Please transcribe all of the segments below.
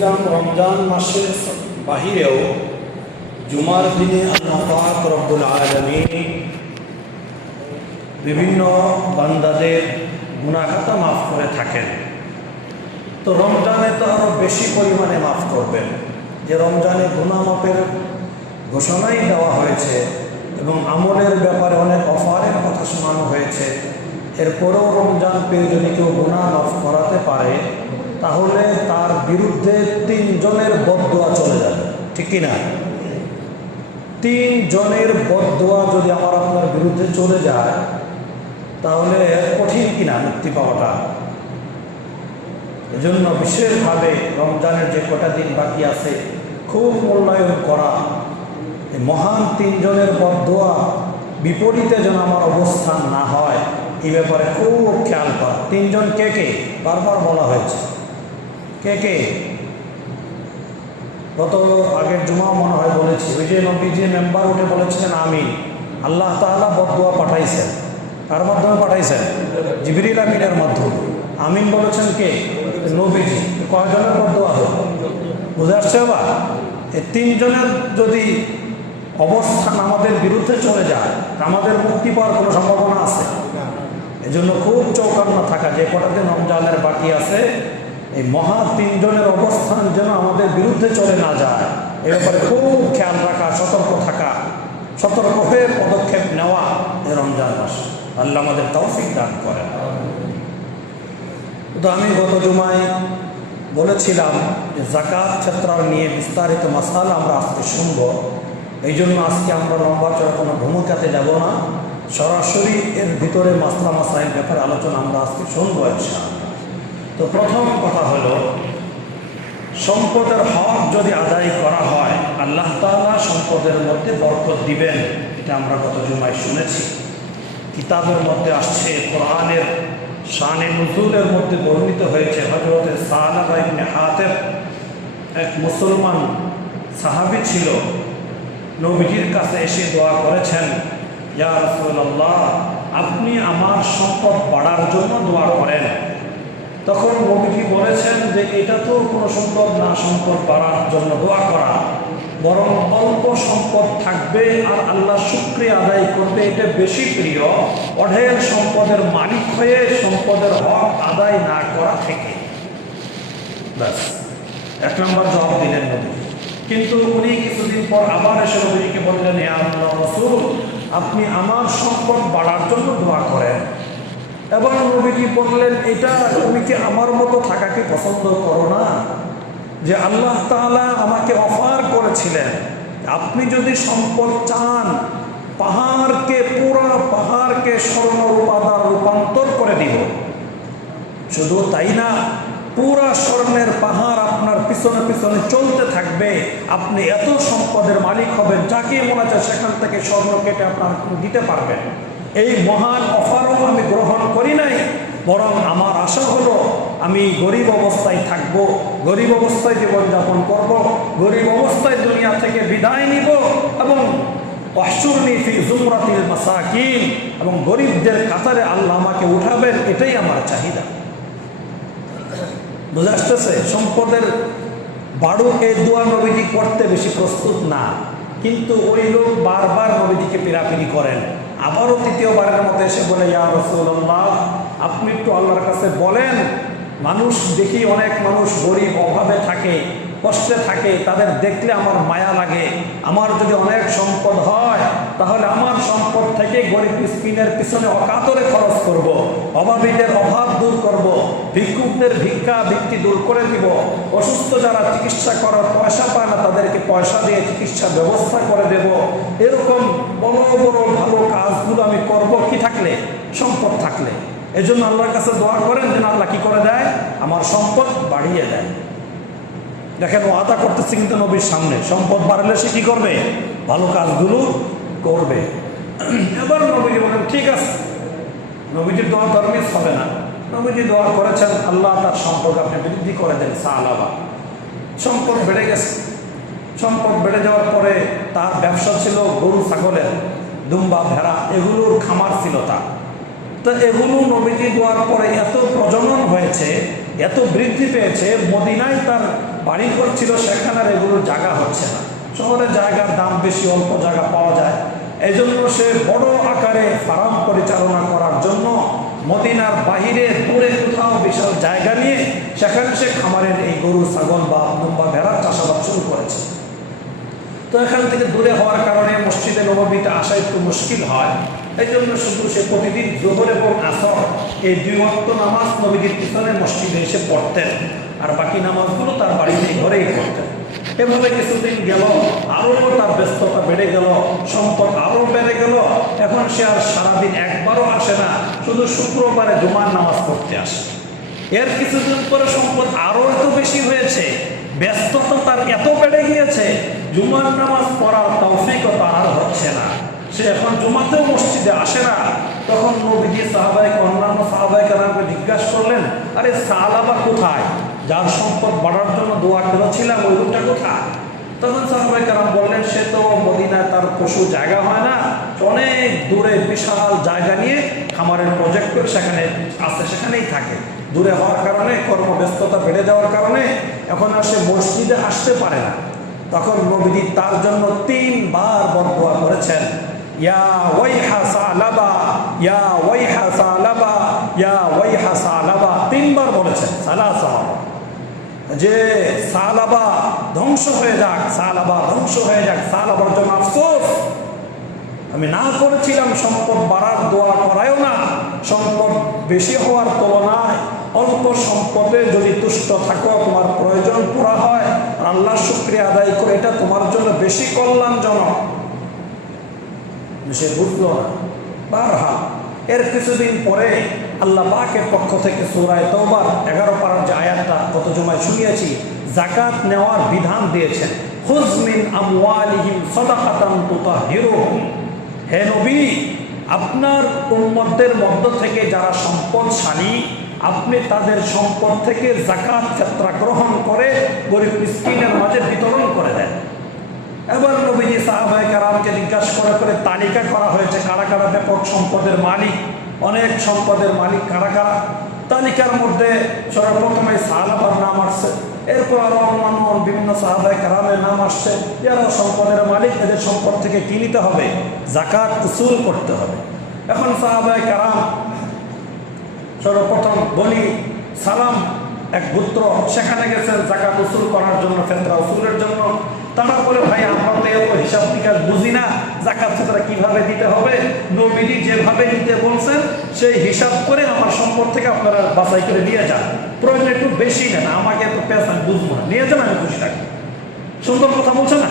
বলছিলাম রমজান মাসের বাহিরেও জুমার দিনে আল্লাহ পাক রব্বুল আলামিন বিভিন্ন বান্দাদের গুনাহ খাতা মাফ করে থাকেন। তো রমজানে তো আরও বেশি পরিমাণে মাফ করবেন, যে রমজানে গুনাহ মাফের ঘোষণাই দেওয়া হয়েছে এবং আমলের ব্যাপারে অনেক অফারের কথা শোনানো হয়েছে। এরপরেও রমজান পেয়ে যদি কেউ গুনাহ মাফ করাতে পারে তাহলে তার বিরুদ্ধে 3 জনের বদদোয়া চলে যাবে, ঠিক কিনা? 3 জনের বদদোয়া যদি আমার আপনার বিরুদ্ধে চলে যায় তাহলে কঠিন কিনা মুক্তি পাওয়াটা। এজন্য বিশেষভাবে রমজানের যে কটা দিন বাকি আছে খুব মূল্যায়ন করা, এই মহান 3 জনের বদদোয়া বিপরীতে যেন আমার অবস্থান না হয় এই ব্যাপারে খুব খেয়াল করা। 3 জন কে কে বারবার বলা হয়েছে, কে কে? গত আগের জুমা মনে হয় বলেছি, ওই যে নবীজি মেম্বার উঠে বলেছিলেন আমিন, আল্লাহ তাআলা বদদোয়া পাঠাইছেন। কার মাধ্যমে পাঠাইছেন? জিবরিল আমিনের মাধ্যমে। আমিন বলেছেন কে? নবীজি। কয়জনের বদদোয়া হল? বুঝে আসছে? আবার এই 3 জনের যদি অবস্থান আমাদের বিরুদ্ধে চলে যায় আমাদের মুক্তি পাওয়ার কোনো সম্ভাবনা আছে? এজন্য খুব চৌকান্না থাকা, যে কটা দিন রমজানের বাকি আছে এই মহা 3 জনের অবস্থান যেন আমাদের বিরুদ্ধে চলে না যায় এ ব্যাপারে খুব খেয়াল রাখা, সতর্ক থাকা, সতর্ক হয়ে পদক্ষেপ নেওয়া এই রমজান মাস। আল্লাহ আমাদের তৌফিক দান করেন। তো আমি গত জুমায় বলেছিলাম যে যাকাত ফিতর নিয়ে বিস্তারিত মাসালা আমরা আজকে শুনব। এই জন্য আজকে আমরা লম্বা চড়া কোনো ভূমিকাতে যাব না, সরাসরি এর ভিতরে মাসলা মাসাইল ব্যাপারে আলোচনা আমরা আজকে শুনবো ইনশাআল্লাহ। তো প্রথম কথা হলো, সম্পদের হক যদি আদায় করা হয় আল্লাহ তাআলা সম্পদের মধ্যে বরকত দিবেন, এটা আমরা গত জুমায় শুনেছি। কিতাবের মধ্যে আসছে, কোরআনের শানে নুজুলের মধ্যে বর্ণিত হয়েছে, হযরত সালাবা ইবনে হাতিব এক মুসলমান সাহাবী ছিল, নবীজির কাছে এসে দোয়া করেছেন, ইয়া রাসূলুল্লাহ আপনি আমার সম্পদ বাড়ার জন্য দোয়া করেন। তখন নবীজি বলেছেন যে এটা তো কোনো সম্পদ না সম্পদ বাড়ার জন্য দোয়া করা, বরং অল্প সম্পদ থাকবে আর আল্লাহ শুকরিয়া আদায় করবে, এটা বেশি প্রিয় অঢেল সম্পদের মালিক হয়ে সম্পদের হক আদায় না করা থেকে। ব্যাস 1 নম্বর জবাব দিলেন নবী। কিন্তু উনি কিছুদিন পর আবার এসে নবীকে বললেন, হে আল্লাহর রাসূল আপনি আমার সম্পদ বাড়ার জন্য দোয়া করেন। এবং নবীজি বললেন, এটা তুমি কি আমার মতো থাকাকে পছন্দ করো না? যে আল্লাহ তাআলা আমাকে অফার করেছিলেন আপনি যদি সম্পদ চান পাহাড়কে, পুরো পাহাড়কে স্বর্ণ রূপাদার রূপান্তর করে দিব। শুধু তাই না, পুরা স্বর্ণের পাহাড় আপনার পিছনে পিছনে চলতে থাকবে, আপনি এত সম্পদের মালিক হবেন যাকে মনে চায় সেখান থেকে স্বর্ণ কেটে আপনার দিতে পারবেন। এই মহান অফারও আমি গ্রহণ করি নাই, বরং আমার আশা হলো আমি গরিব অবস্থায় থাকব, গরিব অবস্থায় জীবনযাপন করব, গরিব অবস্থায় দুনিয়া থেকে বিদায় নিব এবং ওয়াহশুরনি ফি যুমরাতিল মাসাকিন, এবং গরিবদের কাতারে আল্লাহ আমাকে উঠাবেন, এটাই আমার চাহিদা। বুঝে আসতেছে? সম্পদের বাড়ুক এই দোয়া নবীজি করতে বেশি প্রস্তুত না, কিন্তু ওই লোক বারবার নবীজিকে পীড়াপিড়ি করেন। আবারও 3য়বারের মতো এসে বলে, ইয়া রাসূলুল্লাহ আপনি একটু আল্লাহর কাছে বলেন, মানুষ দেখি অনেক মানুষ গরিব অভাবে থাকে, কষ্টে থাকে, তাদের দেখলে আমার মায়া লাগে। আমার যদি অনেক সম্পদ হয় তাহলে আমার সম্পদ থেকে গরিব মিসকিনের পিছনে অকাতরে খরচ করব, অভাবীদের অভাব দূর করব, ভিক্ষুকদের ভিক্ষা বৃত্তি দূর করে দিব, অসুস্থ যারা চিকিৎসা করার পয়সা পায় না তাদেরকে পয়সা দিয়ে চিকিৎসা ব্যবস্থা করে দেব। এরকম বড় বড় ভালো কাজগুলো আমি করব কি থাকলে? সম্পদ থাকলে। এজন্য আল্লাহর কাছে দোয়া করেন যেন আল্লাহ কি করে দেয়? আমার সম্পদ বাড়িয়ে দেয়। দেখেন ও আদা করতেছে কিন্তু নবীর সামনে, সম্পদ বাড়লে সে কি করবে? ভালো কাজগুলো করবে। এবার নবীজি বলেন ঠিক আছে, নবীজির দোয়া ধর্মিস হবে না। নবীজি দোয়া করেছেন আল্লাহ তার সম্পদ আপনি বৃদ্ধি করে দেন। সালাবা সম্পদ বেড়ে গেছে। সম্পদ বেড়ে যাওয়ার পরে তার ব্যবসা ছিল গরু ছাগলের, দুম্বা ভেড়া, এগুলোর খামার ছিল তার। তো এগুলো নবীজি দোয়ার পরে এত প্রজনন হয়েছে, এত বৃদ্ধি পেয়েছে, মদিনায় তার বাড়ি করছিল সেখানে আর এগুলোর জায়গা হচ্ছে না। শহরে জায়গার দাম বেশি, অল্প জায়গা পাওয়া যায়। এই জন্য সে বড় আকারে ফার্ম পরিচালনা করার জন্য মদিনার বাহিরে দূরে কোথাও বিশাল জায়গা নিয়ে সেখানে সে খামারের এই গরু, ছাগল বা ভেড়ার চাষাবাদ শুরু করেছে। তো এখান থেকে দূরে হওয়ার কারণে মসজিদে নববীতে আসা একটু মুশকিল হয়। এই জন্য শুধু সে প্রতিদিন জোহর এবং আসর এই 2 ওয়াক্ত নামাজ নবীজির পিছনে মসজিদে এসে পড়তেন, আর বাকি নামাজগুলো তার বাড়িতে ঘরেই পড়তেন। এভাবে কিছুদিন গেল, আরও তার ব্যস্ততা বেড়ে গেল, সম্পদ আরও বেড়ে গেল। এখন সে আর সারাদিন একবারও আসে না, শুধু শুক্রবারে জুমার নামাজ পড়তে আসে। এর কিছুদিন পরে সম্পদ আরও এত বেশি হয়েছে, ব্যস্ততা তার এত বেড়ে গিয়েছে, জুমার নামাজ পড়ার তৌফিকও তার আর হচ্ছে না। সে এখন জুমাতেও মসজিদে আসে না। তখন নবীজি অন্যান্য সাহাবায়ে কেরামকে জিজ্ঞাসা করলেন, আরে সালাবা কোথায়? যার সম্পদ বাড়ার জন্য দোয়া করেছিলাম, ওই লোকটা কোথায়? তখন সাহাবায়ে কেরাম বললেন, সে তো মদিনায় তার পশু জায়গা হয় না, অনেক দূরে বিশাল জায়গা নিয়ে খামারের প্রজেক্ট করে সেখানে আসে, সেখানেই থাকে। দূরে হওয়ার কারণে, কর্মব্যস্ততা বেড়ে যাওয়ার কারণে এখন আর সে মসজিদে আসতে পারে না। তখন নবীজি তার জন্য 3 বার বদদোয়া করেছেন, ইয়া ওয়াইহা সালাবা, ইয়া ওয়াইহা সালাবা, ইয়া ওয়াইহা সালাবা, 3 বার বলেছেন। সালাসা, যে সালাবা ধ্বংস হয়ে যাক, সালাবা ধ্বংস হয়ে যাক, সালাবার জন্য আফসোস, আমি না করেছিলাম সম্পদ বাড়ার দোয়া করায়ও না। সম্পদ বেশি হওয়ার তুলনায় অল্প সম্পদে যদি তুষ্ট থাকো, তোমার প্রয়োজন পুরা হয়, আল্লাহর শুকরিয়া আদায় করে, এটা তোমার জন্য বেশি কল্যাণজনক। সে বুঝলো না। বারহাল এর কিছুদিন পরে আল্লাহ পাকের পক্ষ থেকে সূরা তাওবার 11 পারার যে আয়াতটা গত জুমায় শুনিয়েছি, যাকাত নেওয়ার বিধান দিয়েছেন। খুয মিন আমওয়ালিহিম সাদাকাতান তুতাহিরুহুম, হে নবী, আপনার উম্মতদের মধ্য থেকে যারা সম্পদশালী, আপনি তাদের সম্পদ থেকে যাকাত ফিতরা গ্রহণ করে গরিব মিসকিনের মাঝে বিতরণ করে দেন। এবার নবীজি সাহাবায়ে কেরামকে জিজ্ঞাসা করে তালিকা করা হয়েছে, কারা কারা ব্যাপক সম্পদের মালিক, অনেক সম্পদের মালিক কারা কারা। তালিকার মধ্যে সর্বপ্রথমে সাহাবার নাম আসছে, এরপর আরো অন্যান্য বিভিন্ন সাহাবায়ে কেরামের নাম আসছে। যারা সম্পদের মালিক, এদের সম্পদ থেকে কি নিতে হবে? যাকাত উসুল করতে হবে। এখন সাহাবায়ে কেরাম সর্বপ্রথম বলি সালাম এক গোত্র, সেখানে গেছেন যাকাত উসুল করার জন্য, ফিতরা উসুলের জন্য। তারা বলে, ভাই আমরা তো এত হিসাব নিকাশ বুঝি না, যাকাত ফিতরা কিভাবে দিতে হবে, নবীজি যেভাবে নিতে বলছেন সেই হিসাব করে আমার সম্পদ থেকে আপনারা বাছাই করে নিয়ে যান, প্রয়োজন একটু বেশি নেন, আমাকে এত পেঁচান বুঝবো না, নিয়ে যান, আমি খুশি থাকি। সুন্দর কথা বলছে না?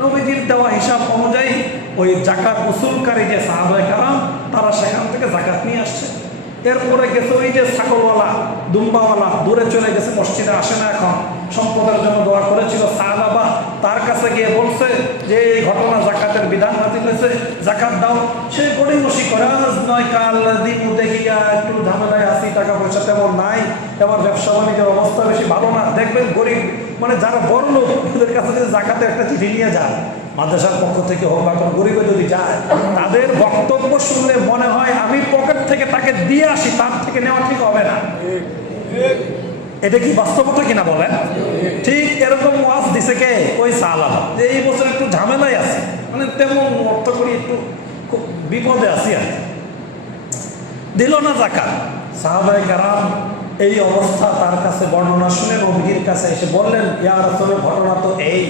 নবীজির দেওয়া হিসাব অনুযায়ী ওই যাকাত উসুলকারী যে সাহাবায়ে কেরাম, তারা সেখান থেকে যাকাত নিয়ে আসছে। এরপরে গেছে ওই যে ছাগলওয়ালা, দুম্বাওয়ালা, দূরে চলে গেছে, মসজিদে আসে না, এখন সম্পদের জন্য দোয়া করেছিল সালাবা, তার কাছে গিয়ে বলছে যে এই ঘটনা, যাকাতের বিধান বাতিল হয়েছে, যাকাত দাও। সে গড়িমসি করে, আজ নয় কাল দিন দেখিয়া একটু ঝামেলায় আসি, টাকা পয়সা তেমন নাই, এবার ব্যবসা বাণিজ্যের অবস্থা বেশি ভালো না। দেখবেন গরিব, মানে যারা বড় লোক, ওদের কাছে যদি যাকাতের একটা চিঠি নিয়ে যান, মাদ্রাসার পক্ষ থেকে হোক বা কোনো গরিবে যদি যায়, তাদের বক্তব্য শুনলে মনে হয় আমি পকেট থেকে তাকে দিয়ে আসি, তার থেকে নেওয়া ঠিক হবে না। এটা কি বাস্তবতা কিনা বলেন? ঠিক এরকম ওয়াজ দিছে কে? ওই সাহাবা। এই বছর একটু ঝামেলায় আছে, মানে তেমন অর্থ করি একটু খুব বিপদে আছি আর দিল না যাকাত। সাহাবায়ে কেরাম এই অবস্থা তার কাছে বর্ণনা শুনে নবীর কাছে এসে বললেন, ইয়া রাসূলের ঘটনা তো এই,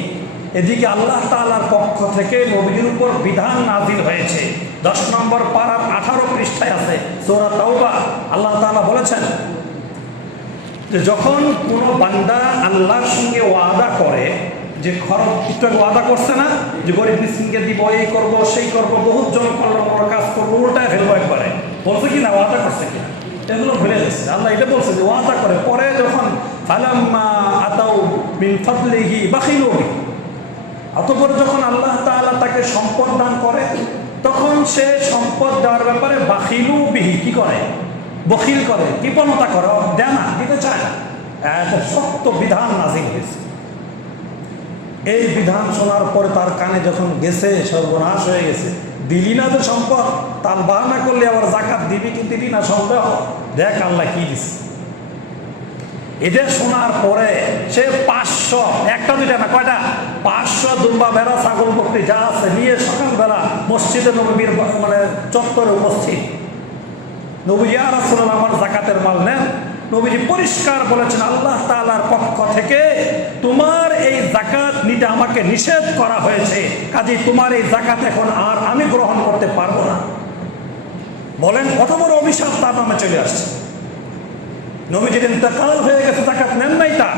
এদিকে আল্লাহ তাআলার পক্ষ থেকে নবীর উপর বিধান নাযিল হয়েছে। 10 নম্বর পারার 18 পৃষ্ঠায় আছে সূরা তাওবা। আল্লাহ তাআলা বলেছেন যে যখন কোনো বান্দা আল্লাহর সঙ্গে ওয়াদা করে, যে খরচ একটু ওয়াদা করছে না, যে গরিব মিসকিনকে দিব, এই করব, সেই করব, বহুত জন কল্যাণমূলক কাজ করবো, উল্টায় ফেলবো একবারে, বলছে কিনা, ওয়াদা করছে কিনা, এগুলো ভুলে গেছে। আল্লাহ এটা বলছে যে ওয়াদা করে, পরে যখন ফালাম্মা আতাউ মিন ফাদলিহি বাখিলু বিহি, অতঃপর যখন আল্লাহ তাআলা তাকে সম্পদ দান করে, তখন সে সম্পদ দেওয়ার ব্যাপারে বাখিলু বিহি, কি করে? বখিল করে, কৃপণতা করে, দেয় না, দিতে চায় না। একটা শক্ত বিধান নাযিল হয়েছে। এই বিধান শোনার পরে তার কানে যখন গেছে, সর্বনাশ হয়ে গেছে। দিলি না তো সম্পদ, তার বাহানা করলে আবার যাকাত দিবি কি দিবি না সন্দেহ, দেখ আল্লাহ কি দিছে। এটা শোনার পরে সে 500, একটা দুইটা না, কয়টা, 500 দুম্বা ভেড়া ছাগল বকরি যা আছে নিয়ে সকালবেলা মসজিদে নবীর মানে চত্বরে উপস্থিত। নবীজি, ইয়া রাসূলুল্লাহ, আমার যাকাতের মাল নেন। নবীজি পরিষ্কার বলেছেন, আল্লাহ তাআলার পক্ষ থেকে তোমার এই যাকাত নিতে আমাকে নিষেধ করা হয়েছে, কাজেই তোমার এই যাকাত এখন আর আমি গ্রহণ করতে পারবো না। বলেন কত বড় অভিশাপ তার নামে চলে আসছে। নবীজির ইন্তেকাল হয়ে গেছে, যাকাত নেন নাই তার।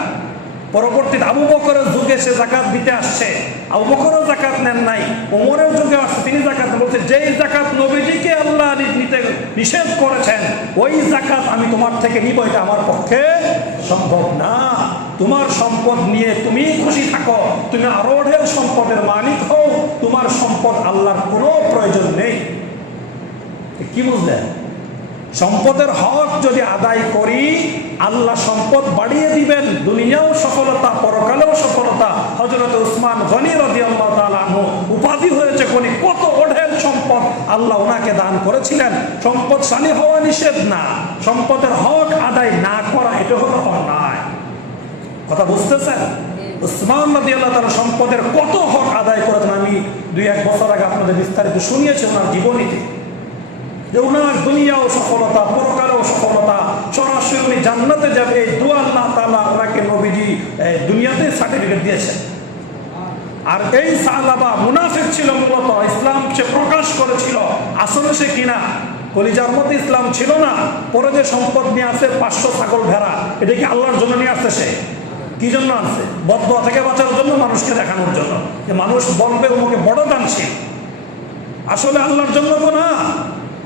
পরবর্তীতে আবু বকরের যুগে সে যাকাত দিতে আসছে, আবু বকরও যাকাত নেন নাই। ওমরের যুগে আসছে, তিনি যাকাত বলছে, যেই যাকাত নবীজিকে আল্লাহ নিতে নিষেধ করেছেন ওই যাকাত আমি তোমার থেকে নিব, এটা আমার পক্ষে সম্ভব না। তোমার সম্পদ নিয়ে তুমি খুশি থাকো, তুমি আরো ঢের সম্পদের মালিক হও, তোমার সম্পদ আল্লাহর কোনো প্রয়োজন নেই। কি বুঝলেন? সম্পদের হক যদি আদায় করি আল্লাহ সম্পদ বাড়িয়ে দিবেন, দুনিয়াও সফলতা পরকালেও সফলতা। হযরত উসমান গনি রাদিয়াল্লাহু তাআলা আনহু উপাধি হয়েছে গনি, কত ওঢের সম্পদ আল্লাহ ওনাকে দান করেছিলেন। সম্পদশালী হওয়া নিষেধ না, সম্পদের হক আদায় না করা এটা হলো অন্যায়। কথা বুঝতেছেন? উসমান রাদিয়াল্লাহু তাআলা সম্পদের কত হক আদায় করেছেন, আমি 2-1 বছর আগে আপনাদের বিস্তারিত শুনিয়েছি ওনার জীবনীতে, যে ওনার দুনিয়াও সফলতা পরকালেও সফলতা, সরাসরি উনি জান্নাতে যাবে এই দোয়া আল্লাহ তাআলা ওনাকে নবীজি দুনিয়াতে সার্টিফিকেট দিয়েছেন। আর এই সাহাবা মুনাফিক ছিল, মূলত ইসলাম সে প্রকাশ করেছিল, আসলে সে কিনা কলিজার মধ্যে ইসলাম ছিল না। পরে যে সম্পদ নিয়ে আসে 500 ছাগল ভেড়া, এটা কি আল্লাহর জন্য নিয়ে আসছে? সে কি জন্য আনছে? বদদোয়া থেকে বাঁচার জন্য, মানুষকে দেখানোর জন্য, যে মানুষ বলবে ওকে বড় দানশীল। আসলে আল্লাহর জন্য তো না,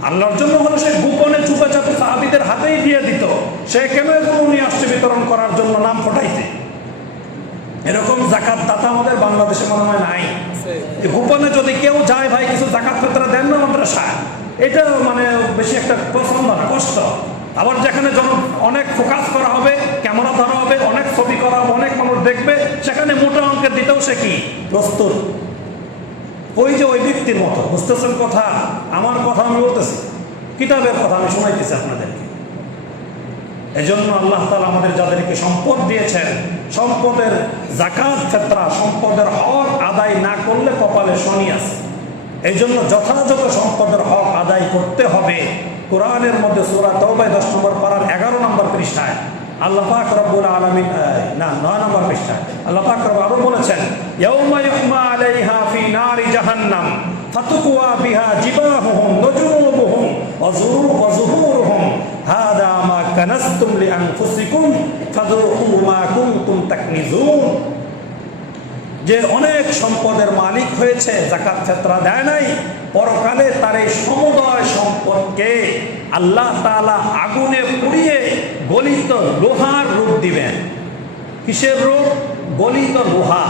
আল্লাহর জন্য হলো সে গোপনে চুপে চাপে সাহাবীদের হাতেই দিয়ে দিত। সে কেন এগুলো নিয়ে আসছে বিতরণ করার জন্য, নাম ফোটাইতে? এরকম যাকাত দাতা আমাদের বাংলাদেশে মনে হয় নাই। গোপনে যদি কেউ যায়, ভাই কিছু যাকাত ফিতরা দেন না মাদ্রাসায়, এটা মানে বেশি একটা পছন্দ না, কষ্ট। আবার যেখানে অনেক ফোকাস করা হবে, ক্যামেরা ধরা হবে, অনেক ছবি করা হবে, অনেক মানুষ দেখবে, সেখানে মোটা অঙ্কের দিতেও সে কি প্রস্তুত। ওই যে ওই ব্যক্তির মতো, বুঝতেছেন কথা? আমার কথা আমি বলতেছি, কিতাবের কথা আমি শোনাইতেছি আপনাদেরকে। এজন্য আল্লাহ তাআলা আমাদের যাদেরকে সম্পদ দিয়েছেন, সম্পদের যাকাত ফিতরা, সম্পদের হক আদায় না করলে কপালে শনি আছে। এই জন্য যথাযথ সম্পদের হক আদায় করতে হবে। কোরআনের মধ্যে সূরা তাওবা 10 নম্বর পারার 11 নম্বর পৃষ্ঠায় আল্লাহ পাক রব্বুল আলামিন, না 9 নম্বর পৃষ্ঠায় আল্লাহ পাক আরো বলেছেন, ইয়াউমা ইউহমা আলাইহা ফি নারি জাহান্নাম ফাতুকওয়া বিহা জিবাহুহুম ওয়া জুনুবুহুম ওয়া যুহুরুহুম হাদা মা কানাসতুম লিআনফুসিকুম ফাযুকু মা কুনতুম তাকনিজুন। যে অনেক সম্পদের মালিক হয়েছে, যাকাত ফিতরা দেয় নাই, পরকালে তার এই সমুদয় সম্পদকে আল্লাহ তাআলা আগুনে পুড়িয়ে গলিত লোহার রূপ দিবেন। কিসের রূপ? গলিত লোহা।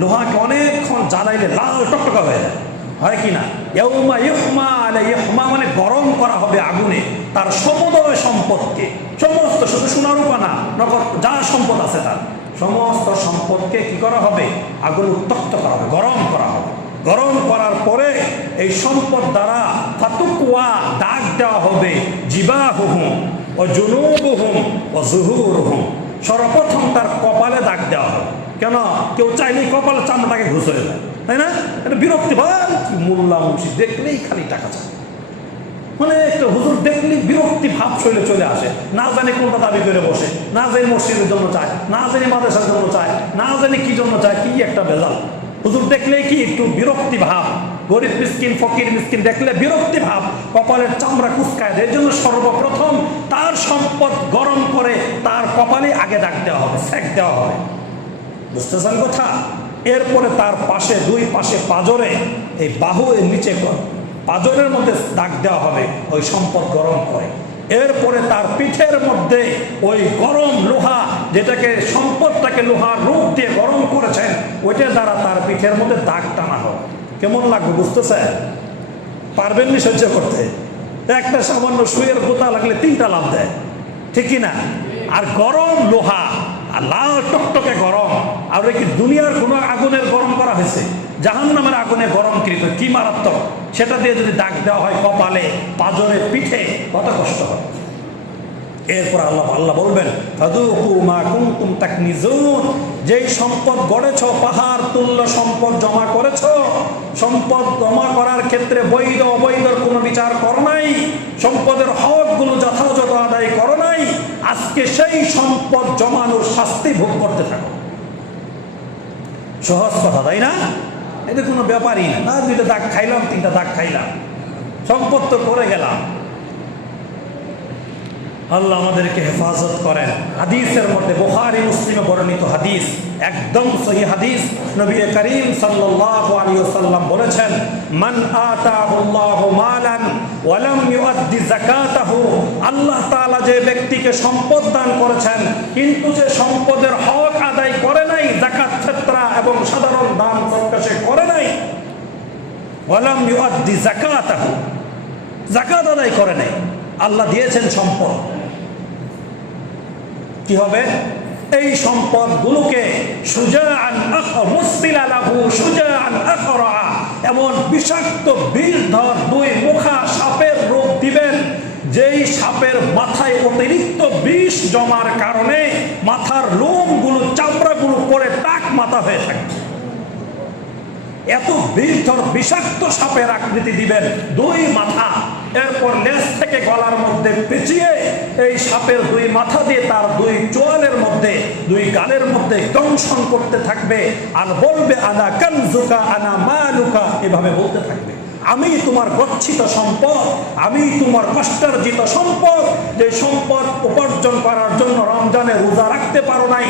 লোহাকে অনেকক্ষণ জ্বালাইলে লাল টকটকা হয়ে যায়, হয় কি না? ইয়াউমা ইউহমা আলাইহি, ইউহমা মানে গরম করা হবে আগুনে তার সমুদয় সম্পদকে, সমস্ত, শুধু সোনা রূপা না, নগদ যা সম্পদ আছে তার সমস্ত সম্পদকে কি করা হবে? আগুনে উত্তপ্ত করা হবে, গরম করা হবে। গরম করার পরে এই সম্পদ দ্বারা ফাতুকওয়া দাগ দেওয়া হবে জিবাহুহুম ওয়া জুনুবুহুম ওয়া যুহুরুহুম। সর্বপ্রথম তার কপালে দাগ দেওয়া হবে। কেন? কেউ চাইলেই কপালে চামড়াটাকে ঘুষে দেয়, তাই না? এটা বিরক্তি ভাই, মোল্লা মুন্সি দেখলেই খালি টাকা চায়, মানে একটা হুজুর দেখলেই বিরক্তি ভাব শৈলে চলে আসে। না জানি কোনটা দাবি করে বসে, না জানি মসজিদের জন্য চায়, না জানি মাদ্রাসার জন্য চায়, না জানি কি জন্য চায়, কি একটা ভেজাল। হুজুর দেখলেই কি একটু বিরক্তি ভাব, গরিব মিসকিন ফকির মিসকিন দেখলে বিরক্তি ভাব, কপালের চামড়া কুচকায় দেয়। এই জন্য সর্বপ্রথম তার সম্পদ গরম করে তার কপালে আগে দাগ দেওয়া হবে, সেক দেওয়া হবে। বুঝতেছেন কথা? এরপরে তার পাশে, দুই পাশে পাজরে, এই বাহু এর নিচে পাজরের মধ্যে দাগ দেওয়া হবে ওই সম্পদ গরম করে। এরপরে তার পিঠের মধ্যে ওই গরম লোহা, যেটাকে সম্পদটাকে লোহার রূপ দিয়ে গরম করেছেন, ওইটা দ্বারা তার পিঠের মধ্যে দাগ টানা হবে। কেমন লাগবে বুঝতেছে? পারবেন নি সহ্য করতে? একটা সামান্য সুইয়ের গোতা লাগলে 3টা লাভ দেয়, ঠিক কিনা? আর গরম লোহা, আর লাল টকটকে গরম। আর কি দুনিয়ার কোনো আগুনের গরম করা হয়েছে? জাহান্নামের আগুনে গরমকৃত, কি মারাত্মক! সেটা দিয়ে যদি দাগ দেওয়া হয় কপালে, পাজরে, পিঠে, কত কষ্ট হয়। এরপর আল্লাহ বলবেন ফাযুকু মা কুনতুম তাকনিজুন, যেই সম্পদ গড়েছ, পাহাড় তুল্য সম্পদ জমা করেছ, সম্পদ জমা করার ক্ষেত্রে বৈধ অবৈধর কোনো বিচার করো নাই, সম্পদের হকগুলো যথাযথ আদায় করো নাই, আজকে সেই সম্পদ জমানোর শাস্তি ভোগ করতে থাকো। সহজ কথা, তাই না? এটা কোনো ব্যাপারই না, দুইটা দাগ খাইলাম, তিনটা দাগ খাইলাম, সম্পদ তো করে গেলাম। আল্লাহ আমাদেরকে হেফাজত করেন। হাদিসের মধ্যে বুখারী মুসলিমে বর্ণিত হাদিস, একদম সহিহ হাদিস, নবী করিম সাল্লাল্লাহু আলাইহি ওয়াসাল্লাম বলেছেন, মান আতাহুল্লাহু মালান ওয়া লাম ইউআদ্দি যাকাতাহু, আল্লাহ তাআলা যে ব্যক্তিকে সম্পদ দান করেছেন কিন্তু যে সম্পদের হক আদায় করে নাই, যাকাত ফিতরা এবং সাধারণ দান সদকা সে করে নাই, ওয়া লাম ইউআদ্দি যাকাতাহু, যাকাত আদায় করে নাই, আল্লাহ দিয়েছেন সম্পদ, কি হবে? এই সম্পদগুলোকে সুজাআন মুসবিলা লাহু সুজাআন আখরা, এমন বিষাক্ত বিষধর দুই মুখা সাপের রূপ দিবেন, যেই সাপের মাথায় অতিরিক্ত বিষ জমার কারণে মাথার লোমগুলো, চামড়াগুলো পড়ে টাক মাথা হয়ে থাকে। এত বিষধর বিষাক্ত সাপের আকৃতি দিবেন, দুই মাথা, এরপর লেজ থেকে গলার মধ্যে পেঁচিয়ে এই সাপের দুই মাথা দিয়ে তার দুই চোয়ালের মধ্যে, দুই গালের মধ্যে দংশন করতে থাকবে, আর বলবে আনা কানজুকা আনা মালুকা, এভাবে বলতে থাকবে, আমি তোমার গচ্ছিত সম্পদ, আমি তোমার কষ্টার্জিত সম্পদ, যে সম্পদ উপার্জন করার জন্য রমজানে রোজা রাখতে পারো নাই,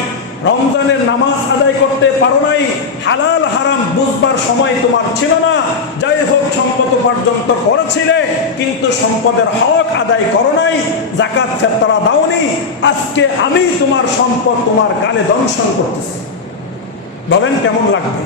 রমজানের নামাজ আদায় করতে পারো নাই, হালাল হারাম বুঝবার সময় তোমার ছিল না, যাই হোক সম্পদ উপার্জন তো করেছিলে কিন্তু সম্পদের হক আদায় করো নাই, যাকাত ফিতরা দাওনি, আজকে আমি তোমার সম্পদ তোমার গালে দংশন করতেছি। বলেন কেমন লাগবে?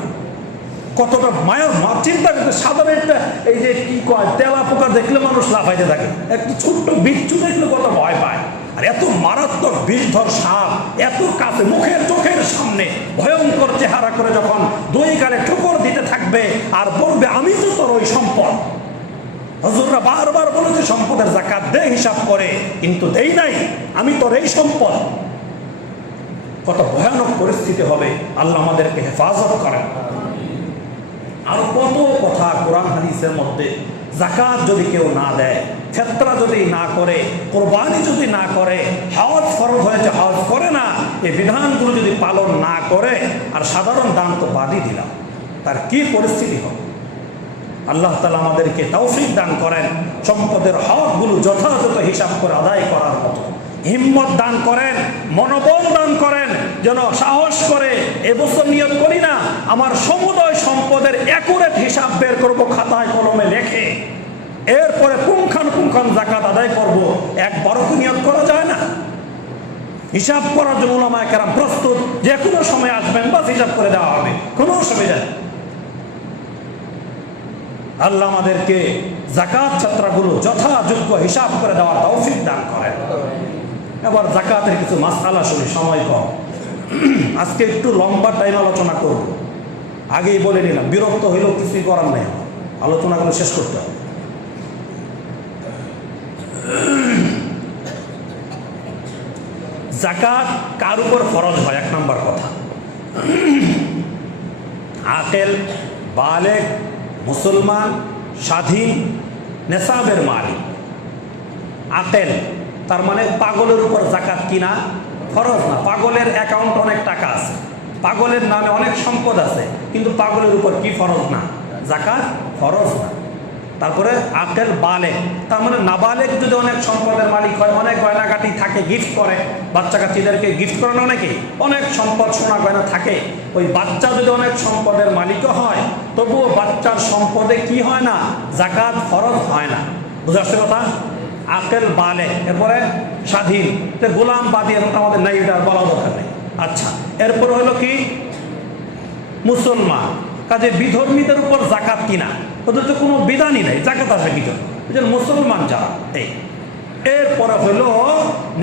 কতটা মায়া, চিন্তা করতে, সাধারণ একটা এই যে কি কয় তেলা পোকা দেখলে মানুষ লাফাইতে থাকে, একটু ছোট্ট বিচ্ছু দেখলে কত ভয় পায়, আর এত মারাত্মক বিষধর সাপ এত কাছে মুখের চোখের সামনে ভয়ঙ্কর চেহারা করে যখন দুই গালে ঠোকর দিতে থাকবে আর বলবে আমি তো তোর ওই সম্পদ। হুজুররা বারবার বলেছে সম্পদের যাকাত দে হিসাব করে, কিন্তু দেই নাই, আমি তোর এই সম্পদ। কত ভয়ানক পরিস্থিতি হবে, আল্লাহ আমাদেরকে হেফাজত করেন। আরো কত কথা কোরআন হাদিসের মধ্যে, যাকাত যদি কেউ না দেয়, ফিতরা যদি না করে, কোরবানি যদি না করে, হজ ফরজ হয়েছে হজ করে না, এই বিধানগুলো যদি পালন না করে, আর সাধারণ দান তো বাদই দিলাম, তার কি পরিস্থিতি হবে? আল্লাহ তাআলা আমাদেরকে তৌফিক দান করেন, সম্পদের হকগুলো যথাযথ হিসাব করে আদায় করার মতো হিম্মত দান করেন, মনোবল দান করেন, যেন সাহস করে এবছর নিয়ত করি না আমার সমুদয় সম্পদের অ্যাকুরেট হিসাব বের করব খাতায় কলমে লেখে, এরপরে পুঙ্খানুপুঙ্খান যাকাত আদায় করব। একবারও তো নিয়ত করা যায় না। হিসাব করার জন্য উলামায়ে কেরাম প্রস্তুত, যে কোনো সময় আসবেন বাস হিসাব করে দেওয়া হবে, কোনো অসুবিধা নেই। আল্লাহ আমাদেরকে যাকাত ছাত্রগুলো যথাযোগ্য হিসাব করে দেওয়ার তৌফিক দান করেন। এবার যাকাতের কিছু মাসআলা শুনি, সময় কম, আজকে একটু লম্বা টাইম আলোচনা করব। আগেই বলে নিলাম, বিরক্ত হইলেও কিছুই করার নাই, আলোচনাগুলো শেষ করতে হবে। যাকাত কার উপর ফরজ হয়? এক নাম্বার কথা, আকেল, বালেগ, মুসলমান, স্বাধীন, নেশাবের মালিক। আকেল তার মানে পাগলের উপর যাকাত কিনা ফরজ না। পাগলের অ্যাকাউন্ট অনেক টাকা আছে, পাগলের নামে অনেক সম্পদ আছে, কিন্তু পাগলের উপর কি ফরজ না? যাকাত ফরজ না। তারপরে আকেল বালেগ, তার মানে নাবালেগ যদি অনেক সম্পদের মালিক হয়, অনেক গয়নাগাটি থাকে, গিফট করে, বাচ্চা কাচ্চিদেরকে গিফট করেন অনেকেই, অনেক সম্পদ সোনা গয়না থাকে, ওই বাচ্চা যদি অনেক সম্পদের মালিকও হয়, তবুও বাচ্চার সম্পদে কি হয় না? যাকাত ফরজ হয় না। বুঝে আসছে কথা? আকেল বালেগ, এরপরে স্বাধীন, গোলাম বাদী আমাদের নাই, এটা বলা দরকার নেই। আচ্ছা, এরপরে হলো কি? মুসলমান। কাজে বিধর্মীদের উপর যাকাত কিনা, ওদের তো কোনো বিধানই নেই, যাকাত আসবে কি জন্য? মুসলমান যারা। এই এরপরে হলো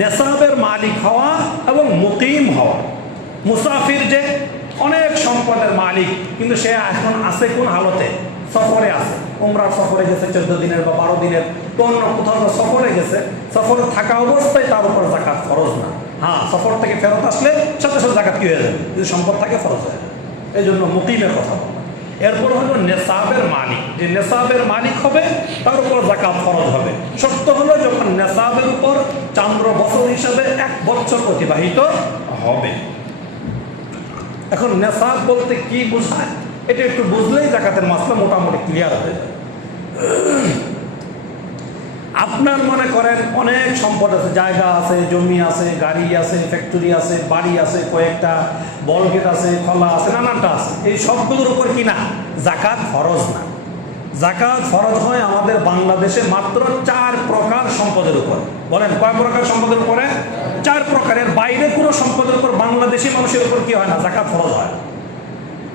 নেশাবের মালিক হওয়া এবং মুকিম হওয়া। মুসাফির যে অনেক সম্পদের মালিক, কিন্তু সে এখন আছে কোন হালতে? সফরে আছে, উমরার সফরে গেছে 14 দিনের বা 12 দিনের, তো অন্য কোথাও সফরে গেছে, সফরে থাকা অবস্থায় তার উপর যাকাত ফরজ না। হ্যাঁ, সফর থেকে ফেরত আসলে সাথে সাথে যাকাত কি হয়ে যাবে, যদি সম্পদ থাকে ফরজ হয়ে যাবে। এই জন্য মুকিমের কথা বলা। এরপর হলো নেসাবের মালিক, যে নেসাবের মালিক হবে তার উপর যাকাত ফরজ হবে। শর্ত হলো যখন নেসাবের উপর চান্দ্র বছর হিসাবে 1 বছর অতিবাহিত হবে। এখন নেসাব বলতে কি বোঝায়, এটা একটু বুঝলেই যাকাতের মাসলা মোটামুটি ক্লিয়ার হয়ে যায়। আপনার মনে করেন অনেক সম্পদ আছে, জায়গা আছে, জমি আছে, গাড়ি আছে, ফ্যাক্টরি আছে, বাড়ি আছে, কয়েকটা বলগেট আছে, খোলা আছে, নানানটা আছে, এই সবগুলোর উপর কি না যাকাত ফরজ না। যাকাত ফরজ হয় আমাদের বাংলাদেশে মাত্র 4 প্রকার সম্পদের উপর। বলেন কয় প্রকার সম্পদের উপরে? 4 প্রকারের বাইরে কোনো সম্পদের উপর বাংলাদেশি মানুষের উপর কি হয় না, যাকাত ফরজ হয়।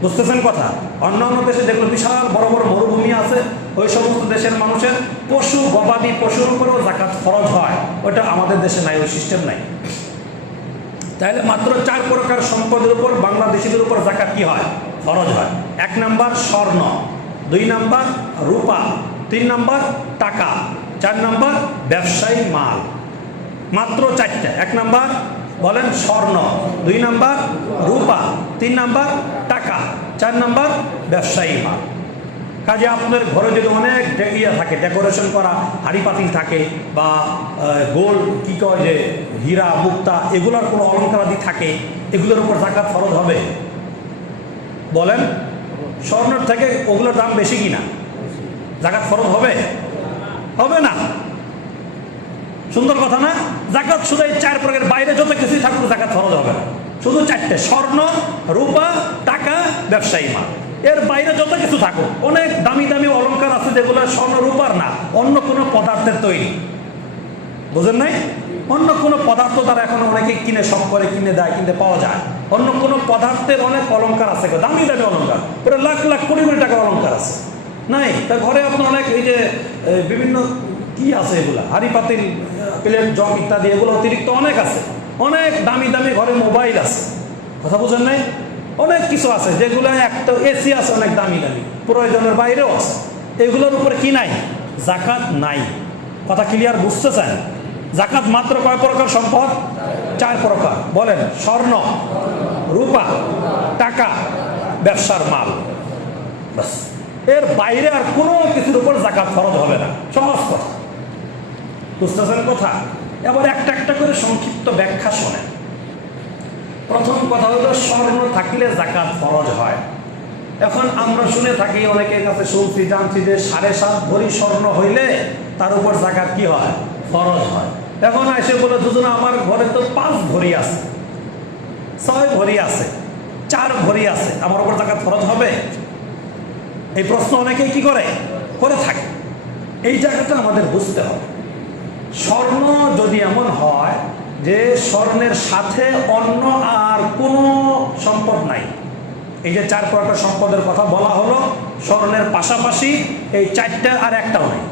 বুঝতেছেন কথা? অন্যান্য দেশে যেগুলো বিশাল বড় বড় মরুভূমি আছে, ওই সমস্ত দেশের মানুষের পশু গবাদি পশুর উপরেও যাকাত ফরজ হয়, ওটা আমাদের দেশে নাই, ওই সিস্টেম নাই। তাহলে মাত্র 4 প্রকার সম্পদের উপর বাংলাদেশিদের উপর যাকাত কি হয়, ফরজ হয়। 1 নাম্বার স্বর্ণ, 2 নাম্বার রূপা, 3 নাম্বার টাকা, 4 নাম্বার ব্যবসায়ী মাল। মাত্র 4টা। 1 নাম্বার বলেন স্বর্ণ, 2 নাম্বার রূপা, 3 নাম্বার টাকা, 4 নাম্বার ব্যবসায়ী মাল। কাজে আপনাদের ঘরে যদি অনেক ইয়ে থাকে, ডেকোরেশন করা হাঁড়ি পাতিল থাকে, বা গোল্ড কি কয় যে হীরা মুক্তা, এগুলোর কোনো অলঙ্কারাদি থাকে, এগুলোর উপর যাকাত ফরজ হবে? বলেন স্বর্ণের থেকে ওগুলোর দাম বেশি কিনা, যাকাত ফরজ হবে? হবে না। সুন্দর কথা না? যাকাত শুধু এই 4 প্রকারের বাইরে যত কিছুই থাকুক যাকাত ফরজ হবে না, শুধু 4টে: স্বর্ণ, রূপা, টাকা, ব্যবসায়ী মাল। এর বাইরে যত কিছু থাকুক, অনেক দামি দামি অলঙ্কার আছে যেগুলো স্বর্ণ রূপার না, অন্য কোনো পদার্থের তৈরি। বুঝেন নাই? অন্য কোনো পদার্থ দ্বারা এখন অনেকে কিনে, শখ করে কিনে দেয়, কিনতে পাওয়া যায়। অন্য কোনো পদার্থের অনেক অলঙ্কার আছে, দামি দামি অলঙ্কার, ওটা লাখ লাখ কোটি কোটি টাকার অলঙ্কার আছে নাই? তার ঘরে আপনার অনেক এই যে বিভিন্ন কি আছে, এগুলা হাঁড়ি পাতিল, প্লেট, জগ ইত্যাদি, এগুলো অতিরিক্ত অনেক আছে। অনেক দামি দামি ঘরে মোবাইল আছে, কথা বুঝেন নাই? অনেক কিছু আছে যেগুলো, একটা এসি আছে অনেক দামি দামি, প্রয়োজনের বাইরেও আছে। এগুলোর উপরে কি নাই, যাকাত নাই। কথা ক্লিয়ার বুঝতেছেন? যাকাত মাত্র কয় প্রকার সম্পদ? 4 প্রকার। বলেন স্বর্ণ, রূপা, টাকা, ব্যবসার মাল, বাস। এর বাইরে আর কোনো কিছুর উপর যাকাত ফরজ হবে না। সহজ কথা, বুঝতেছেন কথা? এবার একটা একটা করে সংক্ষিপ্ত ব্যাখ্যা শোনেন। প্রথম কথা হলো স্বর্ণ থাকলে যাকাত ফরজ হয়। এখন আমরা শুনে থাকি, অনেকের কাছে শুনছি, জানছি যে 7.5 ভরি স্বর্ণ হইলে তার উপর যাকাত কি হয়, ফরজ হয়। এখন এসে বলে দুজন, আমার ঘরে তো 5 ভরি আছে, 6 ভরি আছে, 4 ভরি আছে, আমার উপর যাকাত ফরজ হবে? এই প্রশ্ন অনেকেই কি করে থাকে। এই জায়গাটা আমাদের বুঝতে হবে। স্বর্ণ যদি এমন হয় যে স্বর্ণের সাথে অন্য আর কোনো সম্পদ নাই, এই যে 4 প্রকার সম্পদের কথা বলা হলো, স্বর্ণের পাশাপাশি এই 4টা আর একটাও নাই,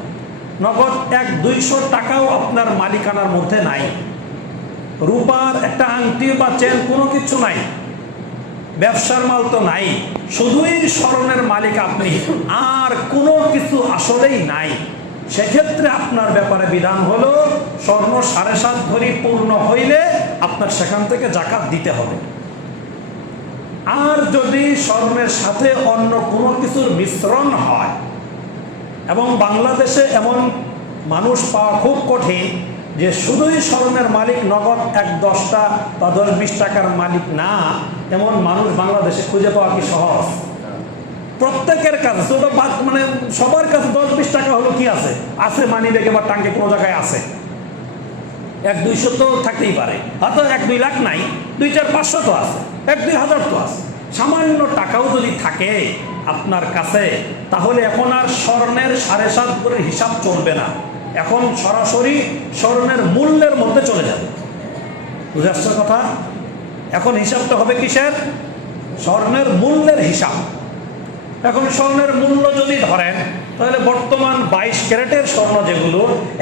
নগদ 100-200 টাকাও আপনার মালিকানার মধ্যে নাই, রূপার একটা আংটি বা চেন কোনো কিছু নাই, ব্যবসার মাল তো নাই, শুধুই স্বর্ণের মালিক আপনি, আর কোনো কিছু আসলেই নাই, সেক্ষেত্রে আপনার ব্যাপারে বিধান হলো স্বর্ণ 7.5 ভরি পূর্ণ হইলে আপনার সেখান থেকে যাকাত দিতে হবে। আর যদি স্বর্ণের সাথে অন্য কোনো কিছুর মিশ্রণ হয়, এবং বাংলাদেশে এমন মানুষ পাওয়া খুব কঠিন যে শুধুই স্বর্ণের মালিক, নগদ 1-10টা বা 10-20 টাকার মালিক না, এমন মানুষ বাংলাদেশে খুঁজে পাওয়া কি সহজ? প্রত্যেকের কাছে, মানে সবার কাছে 10-20 টাকা হলো কি আছে, মানি ব্যাগে বা টাঙ্গে কোনো জায়গায় আছে। 1-200 তো থাকতেই পারে, হয়তো 1-2 লাখ নাই, 2-4-500 তো আছে, 1-2 হাজার তো আছে। সামান্য টাকাও যদি থাকে আপনার কাছে, তাহলে এখন আর স্বর্ণের 7.5 ভরির হিসাব চলবে না, এখন সরাসরি স্বর্ণের মূল্যের মধ্যে চলে যাবে। বুঝে আসছে কথা? এখন হিসাবটা হবে কিসের? স্বর্ণের মূল্যের হিসাব। এখন স্বর্ণের মূল্য যদি ধরেন, তাহলে বর্তমান 22 ক্যারেটের স্বর্ণ যেগুলো,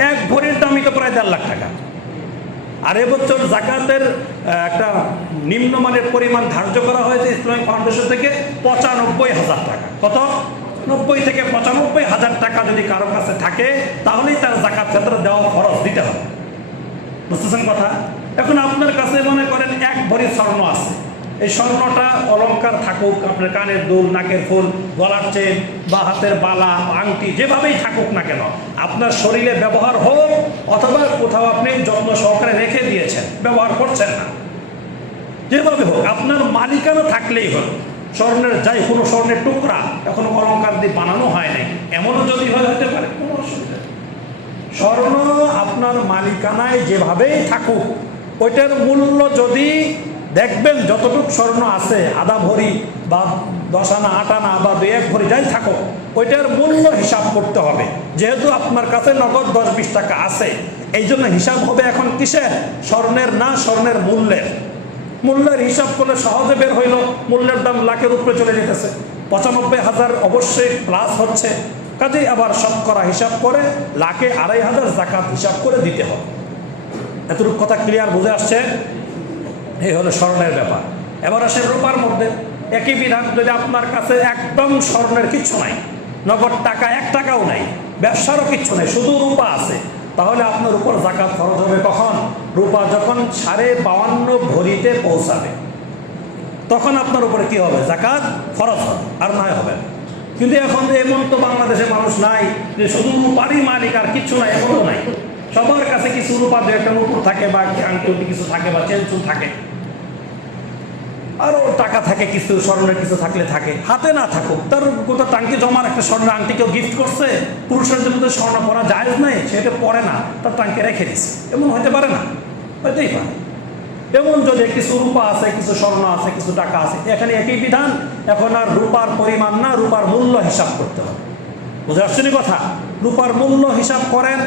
1 ভরির দামই তো প্রায় 1.5 লাখ টাকা। আর এবছর যাকাতের একটা নিম্নমানের পরিমাণ ধার্য করা হয়েছে ইসলামিক ফাউন্ডেশন থেকে 95,000 টাকা। কত? 90 থেকে 95 হাজার টাকা যদি কারো কাছে থাকে তাহলেই তার যাকাত ফিতরা দেওয়া ফরজ, দিতে হবে। বুঝতেছেন কথা? এখন আপনার কাছে মনে করেন 1 ভরি স্বর্ণ আছে, এই স্বর্ণটা অলংকার থাকুক, আপনার কানের দুল, নাকের ফুল, গলার চেন বা হাতের বালা, আংটি, যেভাবেই থাকুক না কেন, আপনার শরীরে ব্যবহার হোক অথবা কোথাও আপনি যত্ন সহকারে রেখে দিয়েছেন, ব্যবহার করছেন না, যেভাবে হোক আপনার মালিকানা থাকলেই হল। স্বর্ণের যাই কোনো স্বর্ণের টুকরা এখনো অলংকার দিয়ে বানানো হয় নাই, এমনও যদি হতে পারে, কোনো অসুবিধা নেই। স্বর্ণ আপনার মালিকানায় যেভাবেই থাকুক, ওইটার মূল্য যদি দেখবেন যতটুক স্বর্ণ আছে, আধা ভরি বা 10 আনা 8 আনা বা 2-1 ভরি যাই থাকুক, ওইটার মূল্য হিসাব করতে হবে। যেহেতু আপনার কাছে নগদ 10-20 টাকা আছে, এই জন্য হিসাব হবে এখন কিসের? স্বর্ণের না, স্বর্ণের মূল্যের। মূল্যের হিসাব করলে সহজে বের হইল, মূল্যের দাম লাখের উপরে চলে যেতেছে, 95,000 অবশ্যই প্লাস হচ্ছে। কাজেই আবার শতকরা হিসাব করে লাখে 2,500 যাকাত হিসাব করে দিতে হবে। এতটুকু কথা ক্লিয়ার বুঝে আসছে? এই হলো স্বর্ণের ব্যাপার। এবার আসে রূপার মধ্যে একই বিধান। যদি আপনার কাছে একদম স্বর্ণের কিচ্ছু নাই, নগদ টাকা 1 টাকাও নাই, ব্যবসারও কিচ্ছু নাই, শুধু রূপা আছে, তাহলে আপনার উপর যাকাত ফরজ হবে কখন? রূপা যখন 52.5 ভরিতে পৌঁছাবে, তখন আপনার উপরে কি হবে? যাকাত ফরজ হবে, আর নয় হবে না। কিন্তু এখন এমন তো বাংলাদেশে মানুষ নাই যে শুধু রূপারই মালিক আর কিচ্ছু নাই, এমন তো নাই। সবার কাছে কিছু রূপা 2-1 মুকুট থাকে বা আংটি কিছু থাকে বা চেনচুন থাকে, আরও টাকা থাকে কিছু, স্বর্ণের কিছু থাকলে থাকে, হাতে না থাকুক, তার কোথাও টাঙ্কি জমার একটা স্বর্ণের আংটি কেউ গিফট করছে, পুরুষের জন্য তো স্বর্ণ পরা জায়েজ নাই, সেটা পরে না, তার টাঙ্কি রেখে দিচ্ছে, এমন হতে পারে না? হইতেই পারে। এমন যদি কিছু রূপা আছে, কিছু স্বর্ণ আছে, কিছু টাকা আছে, এখানে একই বিধান। এখন আর রূপার পরিমাণ না, রূপার মূল্য হিসাব করতে হবে। বুঝে আসছেন কথা? রূপার মূল্য হিসাব করেন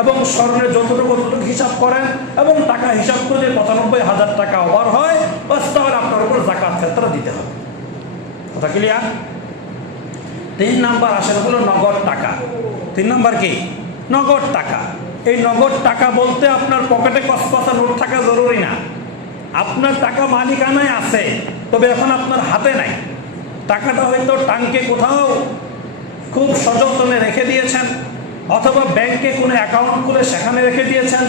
এবং স্বর্ণের যতটুকু হিসাব করেন এবং টাকা হিসাব করে যে 95,000 টাকা ওভার হয়, বাস তাহলে আপনার উপর যাকাত ফিতরা দিতে হবে। কথা ক্লিয়ার? 3 নাম্বার আসেন হলো নগদ টাকা। 3 নাম্বার কি? নগদ টাকা। এই নগদ টাকা বলতে আপনার পকেটে কসকসা নোট থাকা জরুরি না। আপনার টাকা মালিকানায় আছে, তবে এখন আপনার হাতে নাই। টাকাটা হয়তো টাঙ্কে কোথাও খুব সযত্নে রেখে দিয়েছেন, অথবা ব্যাংকে কোনো অ্যাকাউন্ট খুলে সেখানে রেখে দিয়েছেন,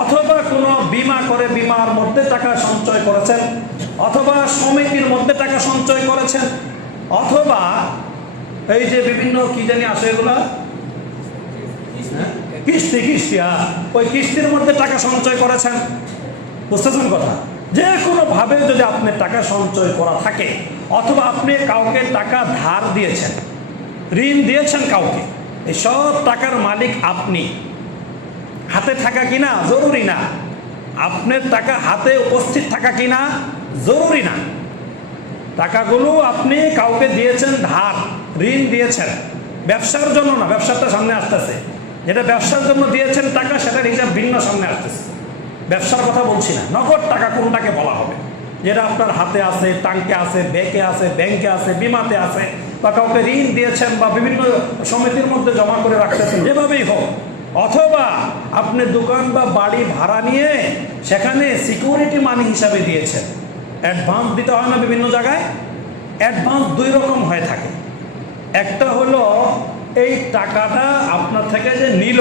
অথবা কোনো বিমা করে বিমার মধ্যে টাকা সঞ্চয় করেছেন, অথবা সমিতির মধ্যে টাকা সঞ্চয় করেছেন, অথবা এই যে বিভিন্ন কি জানি আসে এগুলা কিস্তি, ওই কিস্তির মধ্যে টাকা সঞ্চয় করেছেন। বুঝতেছেন কথা? যে কোনোভাবে যদি আপনার টাকা সঞ্চয় করা থাকে, অথবা আপনি কাউকে টাকা ধার দিয়েছেন, ঋণ দিয়েছেন কাউকে, এই সব টাকার মালিক আপনি। হাতে থাকা কিনা জরুরি না, আপনার টাকা হাতে উপস্থিত থাকা কিনা জরুরি না। টাকাগুলো আপনি কাউকে দিয়েছেন ধার, ঋণ দিয়েছেন, ব্যবসার জন্য না, ব্যবসাটা সামনে আসতেছে। যেটা ব্যবসার জন্য দিয়েছেন টাকা, সেটার হিসাব ভিন্ন সামনে আসতেছে। ব্যবসার কথা বলছি না, নগদ টাকা কোনটাকে বলা হবে? যেটা আপনার হাতে আছে, টাঙ্কে আছে, ব্যাংকে আছে, ব্যাংকে আছে, বিমাতে আছে, বা কাউকে ঋণ দিয়েছেন বা বিভিন্ন সমিতির মধ্যে জমা করে রাখতেছেন, যেভাবেই হোক। অথবা আপনি দোকান বা বাড়ি ভাড়া নিয়ে সেখানে সিকিউরিটি মানি হিসাবে দিয়েছেন, অ্যাডভান্স দিতে হয় না বিভিন্ন জায়গায়? অ্যাডভান্স 2 রকম হয়ে থাকে। একটা হলো এই টাকাটা আপনার থেকে যে নিল,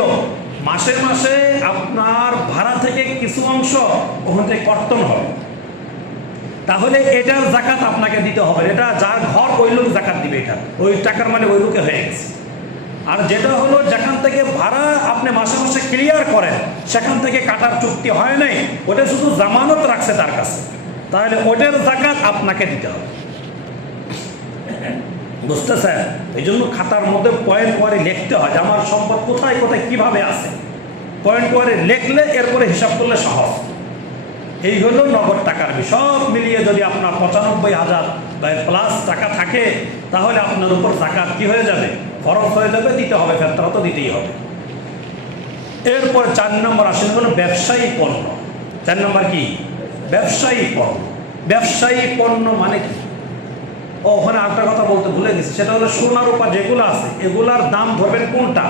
মাসে মাসে আপনার ভাড়া থেকে কিছু অংশ ওখান থেকে কর্তন হবে, তাহলে এটার যাকাত আপনাকে দিতে হবে। এটা যার ঘর ওই লোক যাকাত দিবে, এটা ওই টাকার মানে ওই লোকে হয়ে গেছে। আর যেটা হলো যেখান থেকে ভাড়া আপনি মাসে মাসে ক্লিয়ার করেন, সেখান থেকে কাটার চুক্তি হয় নাই, ওটা শুধু জামানত রাখছে তার কাছে, তাহলে ওটার যাকাত আপনাকে দিতে হবে। বুঝতেছেন? এই জন্য খাতার মধ্যে পয়েন্ট ওয়ারে লিখতে হয় যে আমার সম্পদ কোথায় কোথায় কিভাবে আছে। পয়েন্ট ওয়ারে লিখলে এরপরে হিসাব করলে সহজ। এই হলো নগদ টাকার বিষয়। সব মিলিয়ে যদি আপনার 95,000 প্লাস টাকা থাকে, তাহলে আপনার উপর যাকাত কি হয়ে যাবে? ফরজ হয়ে যাবে, দিতে হবে, ফিতরা তো দিতেই হবে। এরপর 4 নম্বর আসেন হলো ব্যবসায়ী পণ্য। 4 নম্বর কি? ব্যবসায়ী পণ্য। ব্যবসায়ী পণ্য মানে কি? ওখানে একটা কথা বলতে ভুলে গেছি, সেটা হলো সোনা রূপা যেগুলো আছে, এগুলার দাম ধরবেন কোনটা?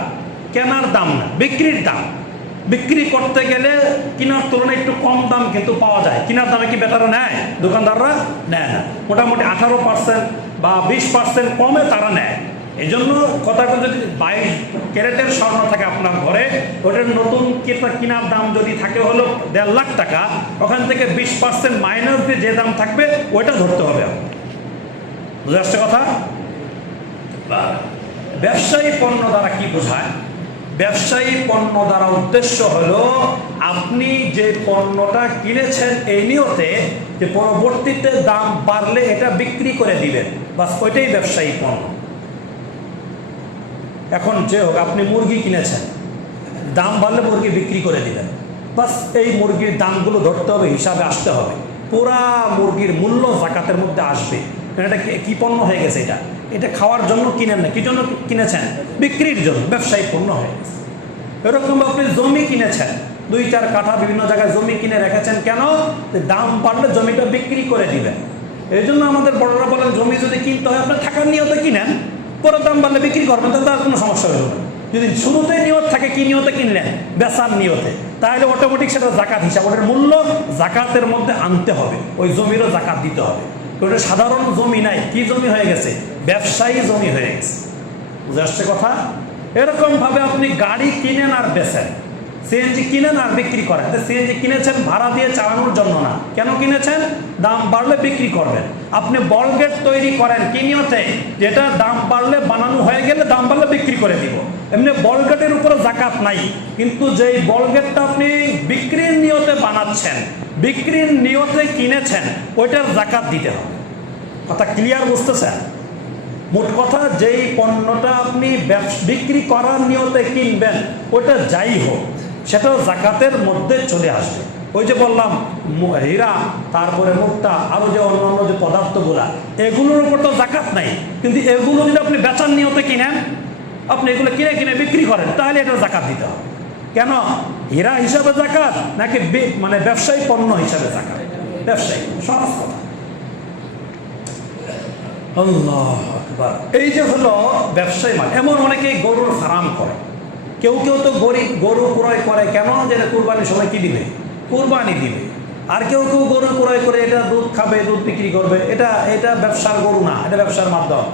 কেনার দাম না, বিক্রির দাম। বিক্রি করতে গেলে কেনার তুলনায় একটু কম দাম কিন্তু পাওয়া যায়। কেনার দামে কি বেটারা নেয়? দোকানদাররা নেয় না। মোটামুটি 18% বা 20% কমে তারা নেয়। এই জন্য কথাটা, যদি 22 ক্যারেটের স্বর্ণ থাকে আপনার ঘরে, ওটার নতুন কেনার দাম যদি থাকে হলো 1.5 লাখ টাকা, ওখান থেকে 20% মাইনাস দিয়ে যে দাম থাকবে ওইটা ধরতে হবে আপনার। বুঝে আসছে কথা? ব্যবসায়ী পণ্য দ্বারা কি বোঝায়? ব্যবসায়ী পণ্য দ্বারা উদ্দেশ্য হলো আপনি যে পণ্যটা কিনেছেন এই নিয়তে যে পরবর্তীতে দাম বাড়লে এটা বিক্রি করে দিবেন, বাস ওইটাই ব্যবসায়ী পণ্য। এখন যে হোক, আপনি মুরগি কিনেছেন, দাম বাড়লে মুরগি বিক্রি করে দিবেন, বাস এই মুরগির দামগুলো ধরতে হবে, হিসাবে আসতে হবে, পুরা মুরগির মূল্য জাকাতের মধ্যে আসবে। এটা কি পণ্য হয়ে গেছে? এটা খাওয়ার জন্য কিনেন না, কি জন্য কিনেছেন? বিক্রির জন্য, ব্যবসায়িক পণ্য হয়ে গেছে। এরকম আপনি জমি কিনেছেন, 2-4 কাঠা বিভিন্ন জায়গায় জমি কিনে রেখেছেন, কেন? দাম বাড়লে জমিটা বিক্রি করে দিবেন। এই জন্য আমাদের বড়রা বলেন, জমি যদি কিনতে হয় আপনার থাকার নিয়তে কিনেন, পরে দাম বাড়লে বিক্রি করবেন, তাহলে তার কোনো সমস্যা হলো না। যদি শুরুতেই নিয়ত থাকে কি নিয়তে কিনলেন? বেচার নিয়তে, তাহলে অটোমেটিক সেটা জাকাত হিসাব, ওটার মূল্য জাকাতের মধ্যে আনতে হবে, ওই জমিরও জাকাত দিতে হবে। ওটা সাধারণ জমি নাই, কি জমি হয়ে গেছে? ব্যবসায়ী জমি হয়ে গেছে। বুঝে আসছে কথা? এরকম ভাবে আপনি গাড়ি কিনেন আর বেচেন, সিএনজি কিনেন আর বিক্রি করেন। সিএনজি কিনেছেন ভাড়া দিয়ে চালানোর জন্য না, কেন কিনেছেন? দাম বাড়লে বিক্রি করবেন। আপনি বল গেট তৈরি করেন কি নিয়তে? যেটা দাম বাড়লে, বানানো হয়ে গেলে দাম বাড়লে বিক্রি করে দিব। এমনি বল গেটের উপরে জাকাত নাই, কিন্তু যেই বল গেটটা আপনি বিক্রির নিয়তে বানাচ্ছেন, বিক্রির নিয়তে কিনেছেন, ওইটার জাকাত দিতে হবে। কথা ক্লিয়ার? বুঝতেছেন? মোট কথা, যেই পণ্যটা আপনি বিক্রি করার নিয়তে কিনবেন, ওটা যাই হোক সেটাও জাকাতের মধ্যে চলে আসবে। ওই যে বললাম হীরা, তারপরে মুক্তা, আরো যে অন্যান্য যে পদার্থগুলা, এগুলোর উপর তো জাকাত নাই, কিন্তু এগুলো যদি আপনি বেচার নিয়তে কিনেন, আপনি এগুলো কিনে বিক্রি করেন, তাহলে এটা জাকাত দিতে হবে। কেন? হীরা হিসাবে জাকাত নাকি মানে ব্যবসায়ী পণ্য হিসাবে জাকাত? ব্যবসায়ী। সহজ কথা। আল্লাহু আকবার। এই যে হলো ব্যবসায়ী মাল। এমন অনেকেই গরুর ফার্ম করে, কেউ তো গরু ক্রয় করে, কেন? যেটা কুরবানির সময় কি দিবে? কুরবানি দিবে। আর কেউ গরু ক্রয় করে এটা দুধ খাবে, দুধ বিক্রি করবে। এটা ব্যবসার গরু না, এটা ব্যবসার মাধ্যম।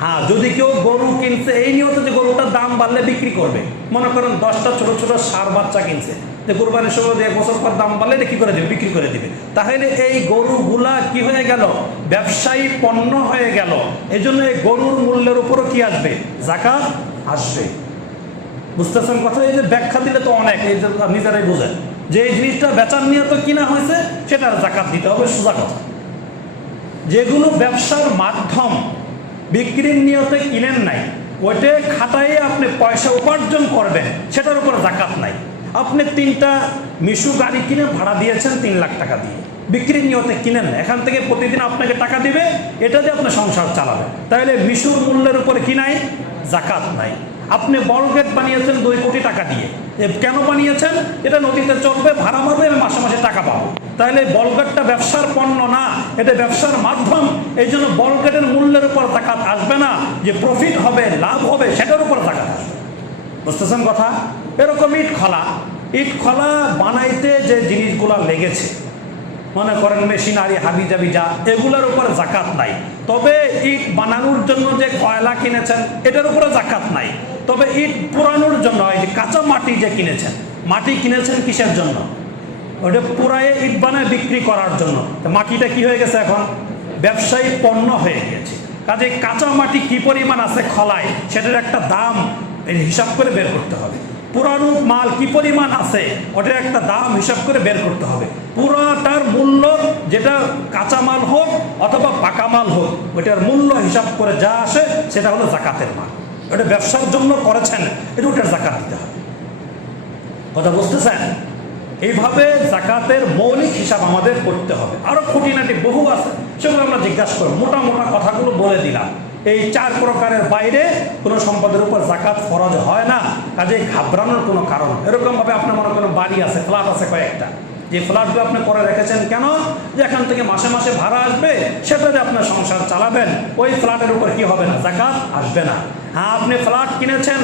হ্যাঁ, যদি কেউ গরু কিনছে এই নিয়ত যে গরুটার দাম বাড়লে বিক্রি করবে, মনে করেন 10টা ছোট ছোট ষাঁড় বাচ্চা কিনছে, যে কুরবানির সময় 1 বছর পর দাম বাড়লে এটা কি করে দেবে? বিক্রি করে দিবে। তাহলে এই গরুগুলা কি হয়ে গেল? ব্যবসায়ী পণ্য হয়ে গেল। এই জন্য এই গরুর মূল্যের উপরও কি আসবে? জাকাত আসবে। বুঝতেছেন কথা? এই যে ব্যাখ্যা দিলে তো অনেক, এই যে নিজেরাই বোঝেন যে এই জিনিসটা বেচার নিয়ত কিনা হয়েছে, সেটার জাকাত দিতে হবে। সোজা কথা। যেগুলো ব্যবসার মাধ্যম, বিক্রির নিয়তে কিনেন নাই, ওইটা খাটাইয়ে আপনি পয়সা উপার্জন করবেন, সেটার উপর জাকাত নাই। আপনি 3টা মিশু গাড়ি কিনে ভাড়া দিয়েছেন 3 লাখ টাকা দিয়ে, বিক্রির নিয়তে কিনেন না, এখান থেকে প্রতিদিন আপনাকে টাকা দিবে, এটা দিয়ে আপনার সংসার চালাবে, তাহলে মিশুর মূল্যের উপরে কি নাই? জাকাত নাই। আপনি বল গেট বানিয়েছেন 2 কোটি টাকা দিয়ে, কেন বানিয়েছেন? এটা নদীতে চলবে, ভাড়া মারবে, আমি মাসে মাসে টাকা পাবো। তাহলে বল গেটটা ব্যবসার পণ্য না, এটা ব্যবসার মাধ্যম। এই জন্য বল গেটের মূল্যের উপর জাকাত আসবে না, যে প্রফিট হবে, লাভ হবে, সেটার উপর জাকাত আসবে। বুঝতেছেন কথা? এরকম ইট খোলা বানাইতে যে জিনিসগুলা লেগেছে, মনে করেন মেশিনারি, হাবি জাবি যা, এগুলোর উপর জাকাত নাই। তবে ইট বানানোর জন্য যে কয়লা কিনেছেন, এটার উপরে জাকাত নাই। তবে ইট পোড়ানোর জন্য, এই যে কাঁচা মাটি যে কিনেছেন, মাটি কিনেছেন কিসের জন্য? ওটা পুরায়ে ইট বানায় বিক্রি করার জন্য। মাটিটা কি হয়ে গেছে? এখন ব্যবসায়ী পণ্য হয়ে গেছে। কাজে কাঁচা মাটি কি পরিমাণ আছে খলায়, সেটার একটা দাম হিসাব করে বের করতে হবে। পুরানো মাল কি পরিমাণ আছে, ওটার একটা দাম হিসাব করে বের করতে হবে। পুরাটার মূল্য, যেটা কাঁচা মাল হোক অথবা পাকা মাল হোক, ওইটার মূল্য হিসাব করে যা আসে সেটা হলো জাকাতের মাল। ওটা ব্যবসার জন্য করেছেন, এটা ওটার জাকাত দিতে হবে। কথা বুঝতেছেন? এইভাবে জাকাতের মৌলিক হিসাব আমাদের করতে হবে। আরো খুঁটিনাটি বহু আছে, সেগুলো আমরা জিজ্ঞাসা করব। মোটা কথাগুলো বলে দিলাম। এই 4 প্রকারের বাইরে কোনো সম্পদের উপর জাকাত ফরজ হয় না। কাজে ঘাবড়ানোর কোনো কারণ। এরকম ভাবে আপনার মনে করেন বাড়ি আছে, ফ্ল্যাট আছে কয়েকটা, যে ফ্ল্যাটগুলো আপনি করে রেখেছেন কেন? যে এখান থেকে মাসে মাসে ভাড়া আসবে, সেটাতে আপনার সংসার চালাবেন, ওই ফ্ল্যাটের উপর কি হবে না? জাকাত আসবে না। হ্যাঁ, আপনি ফ্ল্যাট কিনেছেন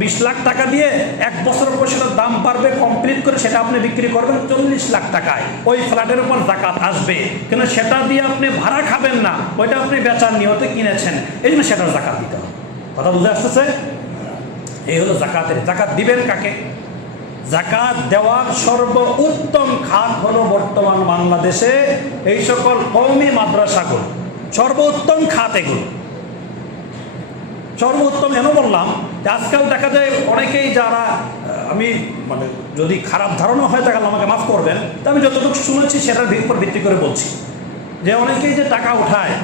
20 লাখ টাকা দিয়ে, 1 বছর পর সেটার দাম বাড়বে, কমপ্লিট করে সেটা আপনি বিক্রি করবেন 40 লাখ টাকায়, ওই ফ্ল্যাটের উপর জাকাত আসবে। কিন্তু সেটা দিয়ে আপনি ভাড়া খাবেন না, ওইটা আপনি বেচার নিয়তে কিনেছেন, এই জন্য সেটার জাকাত দিতে হবে। কথা বুঝে আসতেছে? এই হলো জাকাতের। জাকাত দিবেন কাকে? জাকাত দেওয়ার সর্বোত্তম খাত হলো বর্তমান বাংলাদেশে এই সকল কওমি মাদ্রাসাগুলো, সর্বোত্তম খাত এগুলো। সর্বোত্তম কেন বললাম? আজকাল দেখা যায় অনেকেই যারা, আমি মানে যদি খারাপ ধারণা হয় তাহলে আমাকে মাফ করবেন, তা আমি যতটুকু শুনেছি সেটার উপর ভিত্তি করে বলছি, যে অনেকেই যে টাকা উঠায়,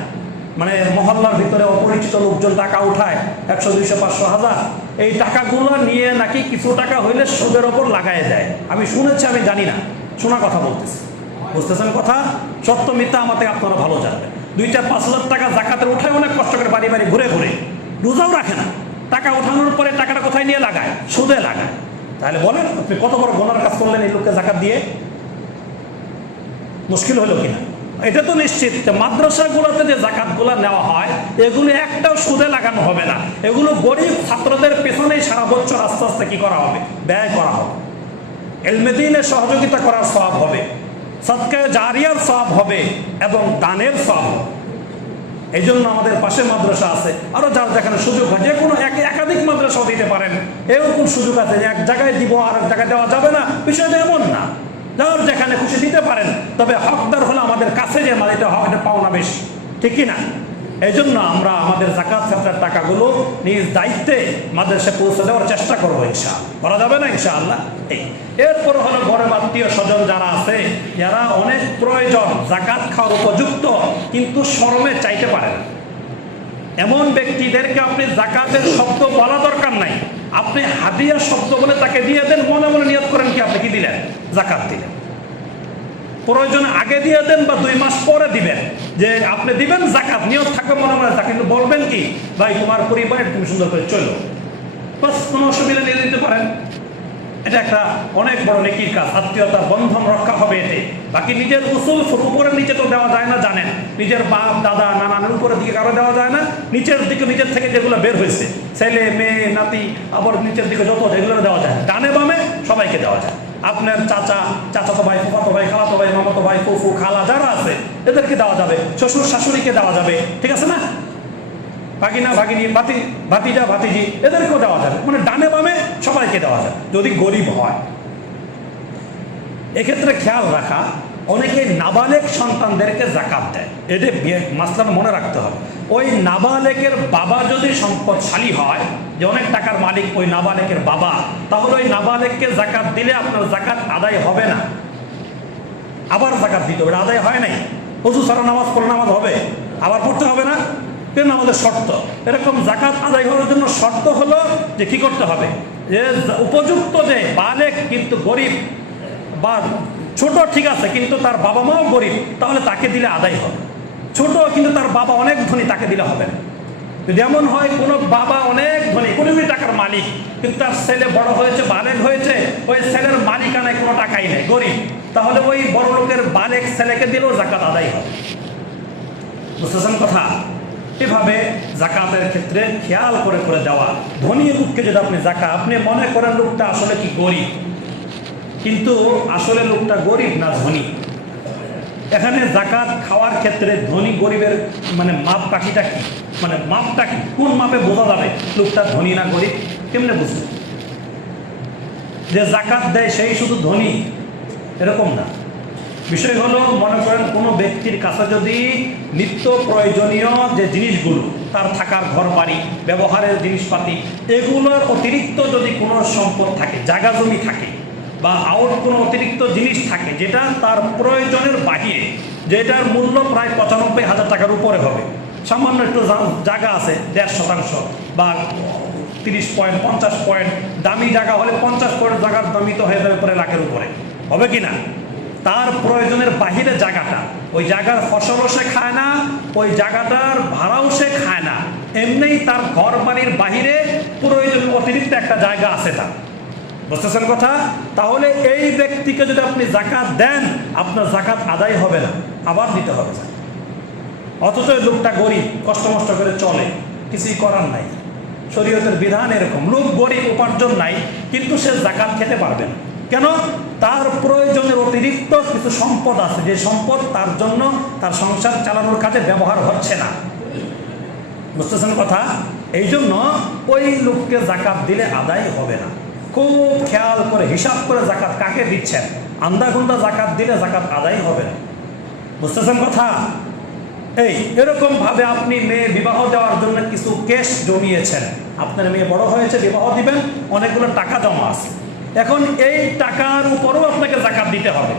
মানে মহল্লার ভিতরে অপরিচিত লোকজন টাকা উঠায় 100, 200, 500, 1000, এই টাকাগুলো নিয়ে নাকি কিছু টাকা হইলে সুদের ওপর লাগায় দেয়। আমি শুনেছি, আমি জানি না, শোনা কথা বলতেছি, বুঝতেছেন কথা? সত্য মিথ্যা আমাদের আপনারা ভালো জানবেন। 2-5 লাখ টাকা জাকাতের উঠায় অনেক কষ্ট করে বাড়ি বাড়ি ঘুরে ঘুরে, রোজাও রাখে না, টাকা উঠানোর পরে টাকাটা কোথায় নিয়ে লাগায়? সুদে লাগায়। তাহলে বলেন আপনি কত বড় গোনার কাজ করলেন এই লোককে জাকাত দিয়ে? মুশকিল হলো কিনা? এটা তো নিশ্চিত যে মাদ্রাসাগুলোতে যে জাকাতগুলো নেওয়া হয় এগুলো একটাও সুদে লাগানো হবে না, এগুলো গরিব ছাত্রদের পেছনেই সারা বছর আস্তে আস্তে কি করা হবে? ব্যয় করা হবে। ইলমে দ্বীনে সহযোগিতা করার সওয়াব হবে, সদকায়ে জারিয়ার সওয়াব হবে এবং দানের সওয়াব হবে। এই জন্য আমাদের পাশে মাদ্রাসা আছে, আরও যার যেখানে সুযোগ হয়, যে কোনো একাধিক মাদ্রাসাও দিতে পারেন, এরকম সুযোগ আছে যে এক জায়গায় দিব আর এক জায়গায় দেওয়া যাবে না, বিষয়টা এমন না। যার যেখানে খুশি দিতে পারেন, তবে হকদার হলে আমাদের কাছে যে এটা পাওনা বেশি, ঠিক কি না? এই জন্য আমরা আমাদের জাকাত খাতের টাকাগুলো নিজ দায়িত্বে মাদ্রাসায় পৌঁছে দেওয়ার চেষ্টা করবো ইনশাআল্লাহ। করা যাবে না ইনশাআল্লাহ? এরপর হলো ঘরের আত্মীয় স্বজন যারা আছে, যারা অনেক প্রয়োজন, জাকাত খাওয়ার উপযুক্ত কিন্তু শরমে চাইতে পারে না, এমন ব্যক্তিদেরকে আপনি জাকাতের শব্দ বলা দরকার নাই, আপনি হাদিয়া শব্দ বলে তাকে দিয়ে দেন, মনে মনে নিয়ত করেন কি আপনি কি দিলেন? জাকাত দিলেন। প্রয়োজনে আগে দিয়ে দেন বা 2 মাস পরে দিবেন, যে আপনি দিবেন জাকাত, নিয়ত থাকবে মনে মনে জাকাত, কিন্তু বলবেন কি ভাই তোমার পরিবারে তুমি সুন্দর করে চলো, বাস, কোনো অসুবিধা নিয়ে দিতে পারেন। এটা একটা অনেক বড় নেকির কাজ, আত্মীয়তার বন্ধন রক্ষা হবে এতে। বাকি নিজের উসুল উপরের নিচে তো দেওয়া যায় না, জানেন, নিজের বাপ দাদা নানার উপরের দিকে কারো দেওয়া যায় না, নিচের দিকে নিজের থেকে যেগুলো বের হয়েছে, ছেলে মেয়ে নাতি, আবার নিচের দিকে যত যেগুলো দেওয়া যায়, ডানে বামে সবাইকে দেওয়া যায়। আপনার চাচাতো ভাই, ফুফাতো ভাই, খালাতো ভাই, মামাতো ভাই, ফুফু খালা যারা আছে এদেরকে দেওয়া যাবে, শ্বশুর শাশুড়িকে দেওয়া যাবে, ঠিক আছে না? ভাগিনা ভাগিনী, ভাতিজা ভাতিজি এদেরকেও দেওয়া যাবে, মানে ডানে বামে সবাইকে দেওয়া যাবে যদি গরিব হয়। এক্ষেত্রে খেয়াল রাখা, অনেকে নাবালেগ সন্তানদেরকে জাকাত দেয়, এটা মাসলাটা মনে রাখতে হবে। ওই নাবালেগের বাবা যদি সম্পদশালী হয়, যে অনেক টাকার মালিক ওই নাবালেগের বাবা, তাহলে ওই নাবালেগকে জাকাত দিলে আপনার জাকাত আদায় হবে না, আবার জাকাত দিতে হবে। আদায় হয় নাই, ওযু ছাড়া নামাজ পড়লে নামাজ হবে, আবার পড়তে হবে না, কেন? আমাদের শর্ত এরকম। জাকাত আদায় হওয়ার জন্য শর্ত হলো যে কি করতে হবে, যে উপযুক্ত যে বালেগ কিন্তু গরিব বা ছোট, ঠিক আছে, কিন্তু তার বাবা মাও গরিব, তাহলে তাকে দিলে আদায় হবে। ছোট কিন্তু তার বাবা অনেক ধনী, তাকে দিলে হবে না। যদি এমন হয় কোনো বাবা অনেক ধনী, কোটি কোটি টাকার মালিক, কিন্তু তার ছেলে বড় হয়েছে, বালেগ হয়েছে, ওই ছেলের মালিকানায় কোনো টাকাই নেই, গরিব, তাহলে ওই বড় লোকের বালেগ ছেলেকে দিলেও জাকাত আদায় হবে। বুঝতেছেন কথা? এভাবে জাকাতের ক্ষেত্রে খেয়াল করে করে দেওয়া। ধনী লোককে যদি আপনি জাকাত, আপনি মনে করেন লোকটা আসলে কি গরিব, কিন্তু আসলে লোকটা গরিব না ধনী। এখানে জাকাত খাওয়ার ক্ষেত্রে ধনী গরিবের মানে মাপকাঠিটা কি, মানে মাপটা কি, কোন মাপে বোঝা যাবে লোকটা ধনী না গরিব? কেমনে বুঝবে? যে জাকাত দেয় সেই শুধু ধনী এরকম না। বিষয় হলো, মনে করেন কোনো ব্যক্তির কাছে যদি নিত্য প্রয়োজনীয় যে জিনিসগুলো, তার থাকার ঘর বাড়ি, ব্যবহারের জিনিসপাতি, এগুলোর অতিরিক্ত যদি কোনো সম্পদ থাকে, জায়গা জমি থাকে, বা আউট কোনো অতিরিক্ত জিনিস থাকে যেটা তার প্রয়োজনের বাহিরে, যেটার মূল্য প্রায় 95,000 টাকার উপরে হবে, সামান্য একটু জায়গা আছে 1.5% বা 30 পয়েন্ট 50 পয়েন্ট দামি জায়গা হলে 50 পয়েন্ট জায়গার দামি তো হয়ে যাবে পরে লাখের উপরে, হবে কি না? তার প্রয়োজনের বাহিরে জায়গাটা, ওই জায়গার ফসলও সে খায় না, ওই জায়গাটার ভাড়াও সে খায় না, এমনিই তার ঘর বাড়ির বাহিরে প্রয়োজন অতিরিক্ত একটা জায়গা আছে তার। বুঝতেছেন কথা? তাহলে এই ব্যক্তিকে যদি আপনি জাকাত দেন, আপনার জাকাত আদায় হবে না, আবার দিতে হবে। অথচ লোকটা গরিব, কষ্ট মষ্ট করে চলে, কিছুই করার নাই, শরীয়তের বিধান এরকম, লোক গরিব, উপার্জন নাই, কিন্তু সে জাকাত খেতে পারবে না। কেন? তার প্রয়োজনের অতিরিক্ত কিছু সম্পদ আছে, যে সম্পদ তার জন্য তার সংসার চালানোর কাজে ব্যবহার হচ্ছে না। বুঝতেছেন কথা? এই জন্য ওই লোককে জাকাত দিলে আদায় হবে না। খুব খেয়াল করে হিসাব করে জাকাত কাকে দিচ্ছেন। আন্দাগুন্দা জাকাত দিলে জাকাত আদায় হবে না। বুঝতেছেন কথা? এরকম ভাবে আপনি মেয়ে বিবাহ দেওয়ার জন্য কিছু কেস জমিয়েছেন, আপনার মেয়ে বড় হয়েছে, বিবাহ দিবেন, অনেকগুলো টাকা জমা আছে, এখন এই টাকার উপরও আপনাকে জাকাত দিতে হবে।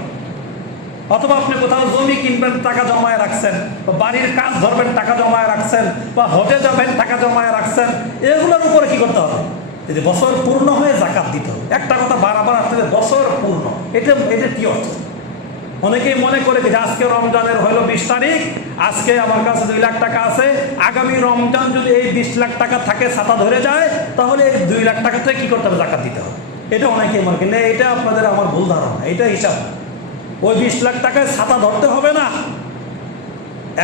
অথবা আপনি কোথাও জমি কিনবেন, টাকা জমায় রাখছেন, বা বাড়ির কাজ ধরবেন, টাকা জমায় রাখছেন, বা হজে যাবেন, টাকা জমায় রাখছেন, এগুলোর উপরে কি করতে হবে? যদি বছর পূর্ণ হয়ে জাকাত দিতে হবে। একটা কথা বারবার আসলে বছর পূর্ণ, এটা কি অর্থ? অনেকেই মনে করে যে আজকে রমজানের হলো 20 তারিখ, আজকে আমার কাছে 2 লাখ টাকা আছে, আগামী রমজান যদি এই 20 লাখ টাকা থাকে, ছাতা ধরে যায়, তাহলে এই 2 লাখ টাকা থেকে কি করতে হবে? জাকাত দিতে হবে। এটা অনেকেই মনে করেন, এটা আপনাদের আমার ভুল ধারণা, এটা হিসাব। ওই 20 লাখ টাকায় ছাতা ধরতে হবে না,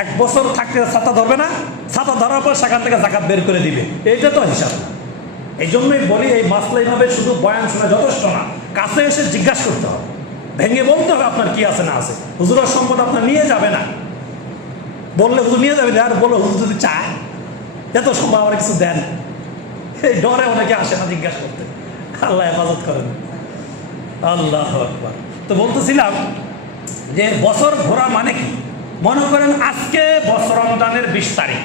1 বছর থাকতে ছাতা ধরবে না, ছাতা ধরার পর সেখান থেকে জাকাত বের করে দিবে, এইটা তো হিসাব না। এই জন্যই বলি, এই মাসলা এইভাবে শুধু বয়ান শোনা যথেষ্ট না, কাছে এসে জিজ্ঞাসা করতে হবে, ভেঙে বলতে হবে আপনার কি আছে না আছে। হুজুরের সম্পদ আপনার নিয়ে যাবে না, বললে হুজুর নিয়ে যাবে, আর বলো হুজুর যদি চায় এত সম্ভব আমার কিছু দেন, এই ডরে অনেকে আসে না জিজ্ঞাসা করতে। আল্লাহ হেফাজত করেন, আল্লাহ আকবার। তো বলতেছিলাম যে বছর ঘোরা মানে কি? মনে করেন আজকে রমজানের 20 তারিখ,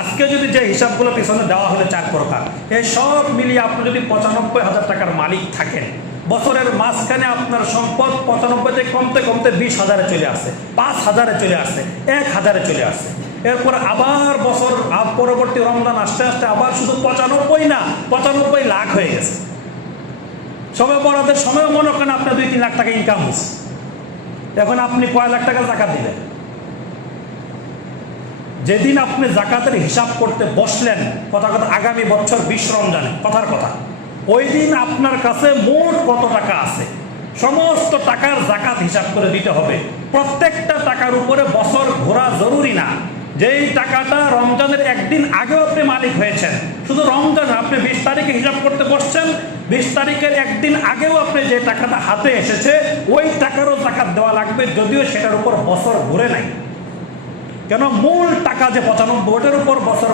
আজকে যদি যে হিসাবগুলো পিছনে দেওয়া হলে 4 প্রকার, এই সব মিলিয়ে আপনি যদি 95,000 টাকার মালিক থাকেন, বছরের মাঝখানে আপনার সম্পদ 95 কমতে কমতে 20,000-এ চলে আসে, 5,000-এ চলে আসে, 1,000-এ চলে আসে। এরপর আবার বছর পরবর্তী রমজান আসতে আসতে আবার শুধু 95 না, 95 লাখ হয়ে গেছে। সবে বরাদের সময়ও মনে করেন আপনার 2-3 লাখ টাকা ইনকাম হচ্ছে, এখন আপনি কয় লাখ টাকা জাকাত দিলেন? যেদিন আপনি জাকাতের হিসাব করতে বসলেন, কথা আগামী বছর 20 রমজানে, কথার কথা, ওই দিন আপনার কাছে মোট কত টাকা আছে, সমস্ত টাকার জাকাত হিসাব করে দিতে হবে। প্রত্যেকটা টাকার উপরে বছর ঘোরা জরুরি না। যেই টাকাটা রমজানের একদিন আগেও আপনি মালিক হয়েছেন, শুধু রমজান আপনি 20 তারিখে হিসাব করতে বসছেন, 20 তারিখের একদিন আগেও আপনি যে টাকাটা হাতে এসেছে, ওই টাকারও জাকাত দেওয়া লাগবে, যদিও সেটার উপর বছর ঘুরে নাই। কেন? মূল টাকা যে 95, ওটার উপর বছর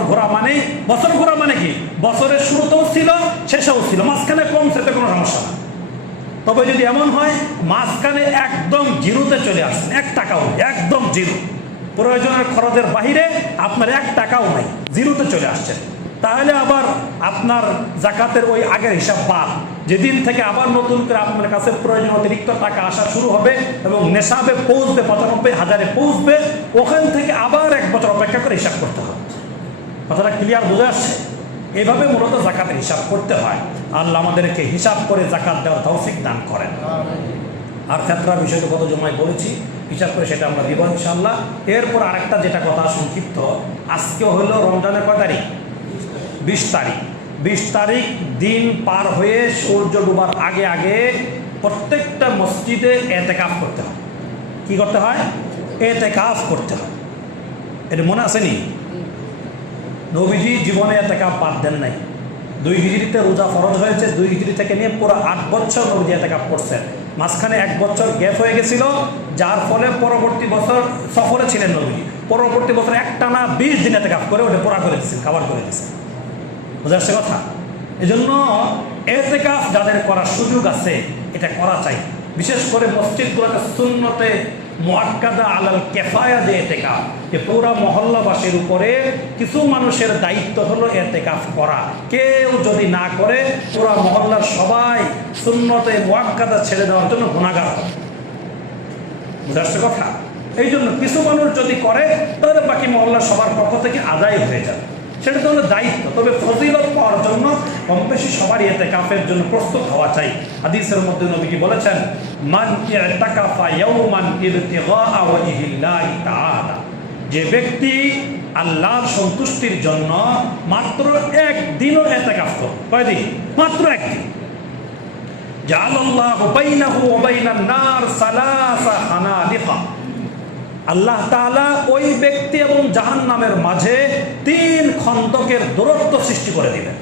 ঘোরা মানে কি? বছরের শুরুতেও ছিল, শেষেও ছিল, মাঝখানে কমছে, তো কোনো সমস্যা না। তবে যদি এমন হয় মাঝখানে একদম জিরোতে চলে আসছেন, 1 টাকাও নেই, একদম জিরো, প্রয়োজনের খরচের বাহিরে আপনার 1 টাকাও নাই, জিরোতে চলে আসছেন, তাহলে আবার আপনার জাকাতের ওই আগের হিসাব বাদ। যেদিন থেকে আবার নতুন করে আপনার কাছে প্রয়োজন অতিরিক্ত টাকা আসা শুরু হবে এবং নেশাবে পৌঁছবে, 95,000-এ পৌঁছবে, ওখান থেকে আবার 1 বছর অপেক্ষা করে হিসাব করতে হবে। কথাটা ক্লিয়ার বোঝা আসছে? এইভাবে মূলত জাকাতের হিসাব করতে হয়। আল্লাহ আমাদেরকে হিসাব করে জাকাত দেওয়ার তৌফিক দান করেন। আর ফেতরা বিষয়টা কত জমায় বলেছি, হিসাব করে সেটা আমরা দিব ইনশাআল্লাহ। এরপর আরেকটা যেটা কথা সংক্ষিপ্ত, আজকে হলো রমজানের কয় তারিখ? 20 তারিখ। 20 তারিখ দিন পার হয়ে সূর্য ডুবার আগে আগে প্রত্যেকটা মসজিদে এতেকাফ করতে হয়। কি করতে হয়? এতেকাফ করতে হয়। এটা মনে আসেনি? নবীজি জীবনে এতেকাফ বাদ দেন নাই। 2 হিজরিতে রোজা ফরজ হয়েছে, 2 হিজরি থেকে নিয়ে পুরো 8 বছর নবীজি এতেকাফ করছেন। মাঝখানে 1 বছর গ্যাপ হয়ে গেছিল, যার ফলে পরবর্তী বছর সফরে ছিলেন নবীজি। পরবর্তী বছর একটানা 20 দিন এতেকাফ করে ওটা পুরা করে দিচ্ছেন, কভার করে দিচ্ছেন। বুঝা আসছে কথা? এই জন্য এতেকাফ যাদের করার সুযোগ আছে এটা করা চাই। বিশেষ করে মসজিদগুলোতে সুন্নতে মুআক্কাদা আলাল কিফায়া যে এতেকাফ, যে পুরা মহল্লাবাসীর উপরে কিছু মানুষের দায়িত্ব হলো এতেকাফ করা। কেউ যদি না করে পুরা মহল্লার সবাই সুন্নতে মুআক্কাদা ছেড়ে দেওয়ার জন্য গুনাহগার হবে। বুঝা আসছে কথা? এই জন্য কিছু মানুষ যদি করে তাহলে বাকি মহল্লার সবার পক্ষ থেকে আদায় হয়ে যাবে, সেটা তো হলো দায়িত্ব। তবে ফজিলত পাওয়ার জন্য কম বেশি সবারই ইতিকাফের জন্য প্রস্তুত হওয়া চাই। হাদিসের মধ্যে নবীজি বলেছেন, মান ইতাকাফা ইয়াওমান ইবতিগা ওয়াজহিল্লাহি তাআলা, যে ব্যক্তি আল্লাহর সন্তুষ্টির জন্য মাত্র 1 দিনও ইতিকাফ করে, কয়দিন? মাত্র 1 দিন। জাআলাল্লাহু বাইনাহু ওয়া বাইনান নার সালাসা হানাদিকা, আল্লাহ তাআলা ওই ব্যক্তি এবং জাহান্নামের মাঝে 3 খন্দকের দূরত্ব সৃষ্টি করে দিবেন।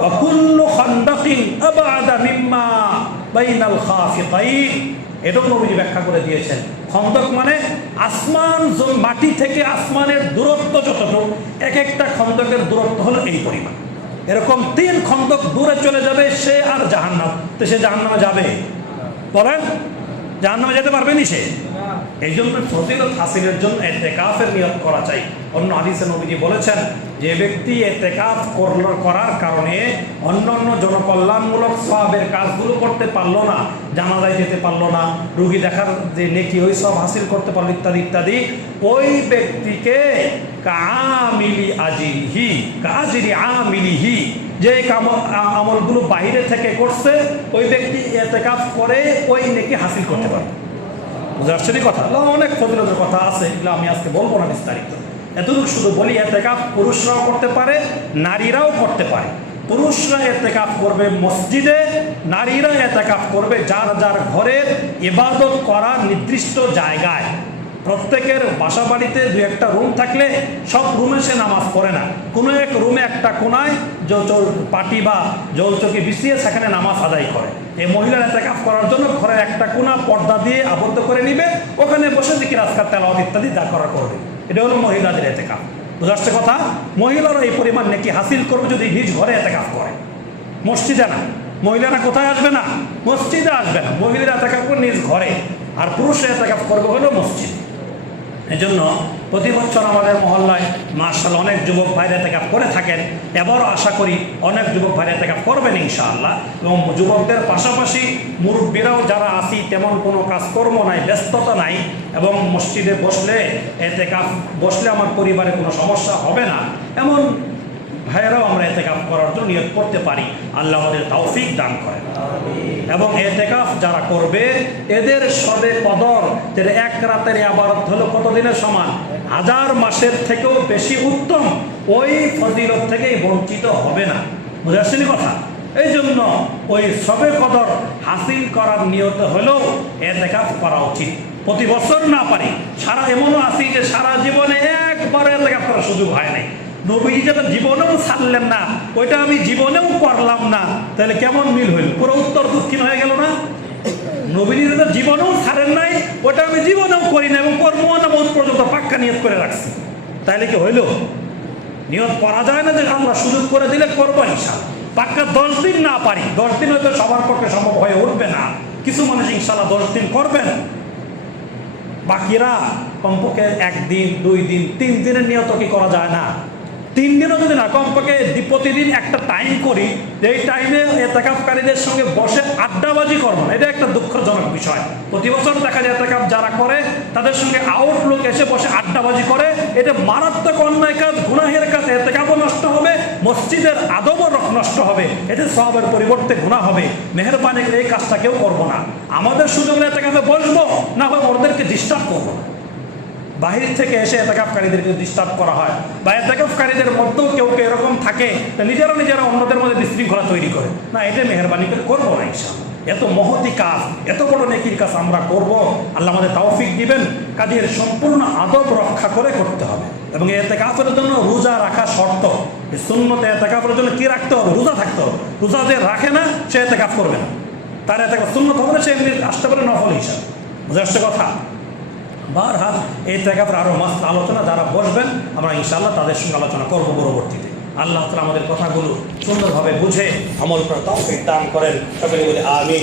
ওয়া কুল্লু খান্দাকিন আবআদা মিম্মা বাইনাল খাফিকাইন, এটাও নবীজি ব্যাখ্যা করে দিয়েছেন। খন্দক মানে আসমান মাটি থেকে আসমানের দূরত্ব যতটুকু, এক একটা খন্দকের দূরত্ব হলো এই পরিমাণ। এরকম 3 খন্দক দূরে চলে যাবে সে আর জাহান্নাম, তো সে জাহান্নামে যাবে? বলেন, জাহান্নামে যেতে পারবে নি সে? এই জন্য ফজিলত হাসিলের জন্য ইতিকাফের নিয়ত করা চাই। অন্য হাদিসে নবীজি বলেছেন, যে ব্যক্তি ইতিকাফ করার কারণে অন্যান্য জনকল্যাণমূলক সওয়াবের কাজগুলো করতে পারলো না, জানাজায় যেতে পারলো না, রোগী দেখার যে নেকি ওই সব হাসিল করতে পারলো ইত্যাদি ইত্যাদি, ওই ব্যক্তিকে কামিলি আজিরিহি, কাজিরি আমিলিহি, যে আমলগুলো বাইরে থেকে করছে ওই ব্যক্তি ইতিকাফ করে ওই নেকি হাসিল করতে পারবে। বুঝে আসছে কথা? অনেক ফজিলতের কথা আছে, এগুলো আমি আজকে বলবো না বিস্তারিত। এতটুকু শুধু বলি, ইতিকাফ পুরুষরাও করতে পারে, নারীরাও করতে পারে। পুরুষরা ইতিকাফ করবে মসজিদে, নারীরা ইতিকাফ করবে যার যার ঘরের ইবাদত করার নির্দিষ্ট জায়গায়। প্রত্যেকের বাসা বাড়িতে 2-1টা রুম থাকলে সব রুমে সে নামাজ পড়ে না, কোনো এক রুমে একটা কোনায় পাটি বা জলচকি বিছিয়ে সেখানে নামাজ আদায় করে। এই মহিলার ইতিকাফ করার জন্য ঘরের একটা কোনা পর্দা দিয়ে আবদ্ধ করে নিবে, ওখানে বসে জিকির আজকার তেলাওয়াত ইত্যাদি যা করা করবে। এটা হলো মহিলাদের ইতিকাফ। বুঝে আসছে কথা? মহিলারা এই পরিমাণ নেকি হাসিল করবে যদি নিজ ঘরে ইতিকাফ করে, মসজিদে না। মহিলারা কোথায় আসবে না? মসজিদে আসবে না। মহিলারা ইতিকাফ করবে নিজ ঘরে, আর পুরুষরা ইতিকাফ করবে হলো মসজিদ। এই জন্য প্রতি বছর আমাদের মহল্লায় মাশাআল্লাহ অনেক যুবক ভাইরা ইতিকাফ করে থাকেন। এবারও আশা করি অনেক যুবক ভাইরা ইতিকাফ করবেন ইনশাআল্লাহ। এবং যুবকদের পাশাপাশি মুরব্বীরাও যারা আসি, তেমন কোনো কাজকর্ম নাই, ব্যস্ততা নাই, এবং মসজিদে বসলে ইতিকাফ বসলে আমার পরিবারে কোনো সমস্যা হবে না, এমন ভাইয়েরাও আমরা ইতিকাফ করার জন্য নিয়ত করতে পারি। আল্লাহ আমাদের তৌফিক দান করেন। এবং ইতিকাফ যারা করবে এদের সবে কদর, যেটা 1 রাতের ইবাদত হলো কত দিনের সমান? 1000 মাসের থেকেও বেশি উত্তম। ওই ফজিলত থেকেই বঞ্চিত হবে না। বুঝে আসছেন কথা? এই জন্য ওই সবে কদর হাসিল করার নিয়ত হলেও ইতিকাফ করা উচিত। প্রতি বছর না পারি, সারা এমনও আছি যে সারা জীবনে একবার ইতিকাফ করার সুযোগ হয় নাই। নবীজি যেটা জীবনেও ছাড়লেন না, ওইটা আমি জীবনেও করলাম না, তাহলে কেমন মিল হইল? পুরো উত্তর দক্ষিণ হয়ে গেল না? নবীজি যেটা জীবনেও ছাড়েন নাই, ওটা আমি জীবনেও করি না এবং করবো না, বহুত পর্যন্ত পাক্কা নিয়ত করে রাখছি, তাহলে কি হইল? নিয়ত করা যায় না যে আমরা সুযোগ করে দিলে করবো ইনশাআল্লাহ। পাক্কা 10 দিন না পারি, 10 দিন হয়তো সবার পক্ষে সম্ভব হয়ে উঠবে না, কিছু মানুষ ইনশাআল্লাহ 10 দিন করবেন, বাকিরা কমপক্ষে 1 দিন 2 দিন 3 দিনের নিয়ত কি করা যায় না? 3 দিনও যদি না, কমপক্ষে প্রতিদিন একটা টাইম করি, এই টাইমে ইতিকাফকারীদের সঙ্গে বসে আড্ডাবাজি করবো না। এটা একটা দুঃখজনক বিষয়। প্রতি বছর দেখা যায় ইতিকাফ যারা করে তাদের সঙ্গে আউট লোক এসে বসে আড্ডাবাজি করে, এটা মারাত্মক অন্যায় কাজ, গুনাহের কাজ। ইতিকাফও নষ্ট হবে, মসজিদের আদবও নষ্ট হবে, এতে সওয়াবের পরিবর্তে গুনাহ হবে। মেহেরবানি করে এই কাজটা কেউ করবো না। আমাদের সুযোগ ইতিকাফে বসবো, না হয় ওদেরকে ডিস্টার্ব করবো না। বাহির থেকে এসে ইতিকাফকারীদেরকে ডিস্টার্ব করা হয়, বা ইতিকাফকারীদের মধ্যেও কেউ কেউ এরকম থাকে নিজেরা অন্যদের মধ্যে বিশৃঙ্খলা তৈরি করে, না, এটা মেহেরবানি করে করবো না ইনশাআল্লাহ। এত মহতি কাজ, এত বড় নেকির কাজ আমরা করব, আল্লাহ আমাদের তৌফিক দিবেন। কাজের সম্পূর্ণ আদব রক্ষা করে করতে হবে। এবং ইতিকাফের জন্য রোজা রাখা শর্ত। সুন্নতে ইতিকাফের জন্য কি রাখতে হবে? রোজা থাকতে হবে। রোজা যে রাখে না সে ইতিকাফ করবে না, তার ইতিকাফ সুন্নত হবে না, সে এমনি আসতে পারে নফল হিসাবে। বুঝে আসছে কথা? বারহাল এই ইতিকাফের আরও মাস্ত আলোচনা যারা বসবেন আমরা ইনশাআল্লাহ তাদের সঙ্গে আলোচনা করবো পরবর্তীতে। আল্লাহ তাআলা আমাদের কথাগুলো সুন্দরভাবে বুঝে আমল করার তৌফিক দান করেন। সকলে বলে আমিন।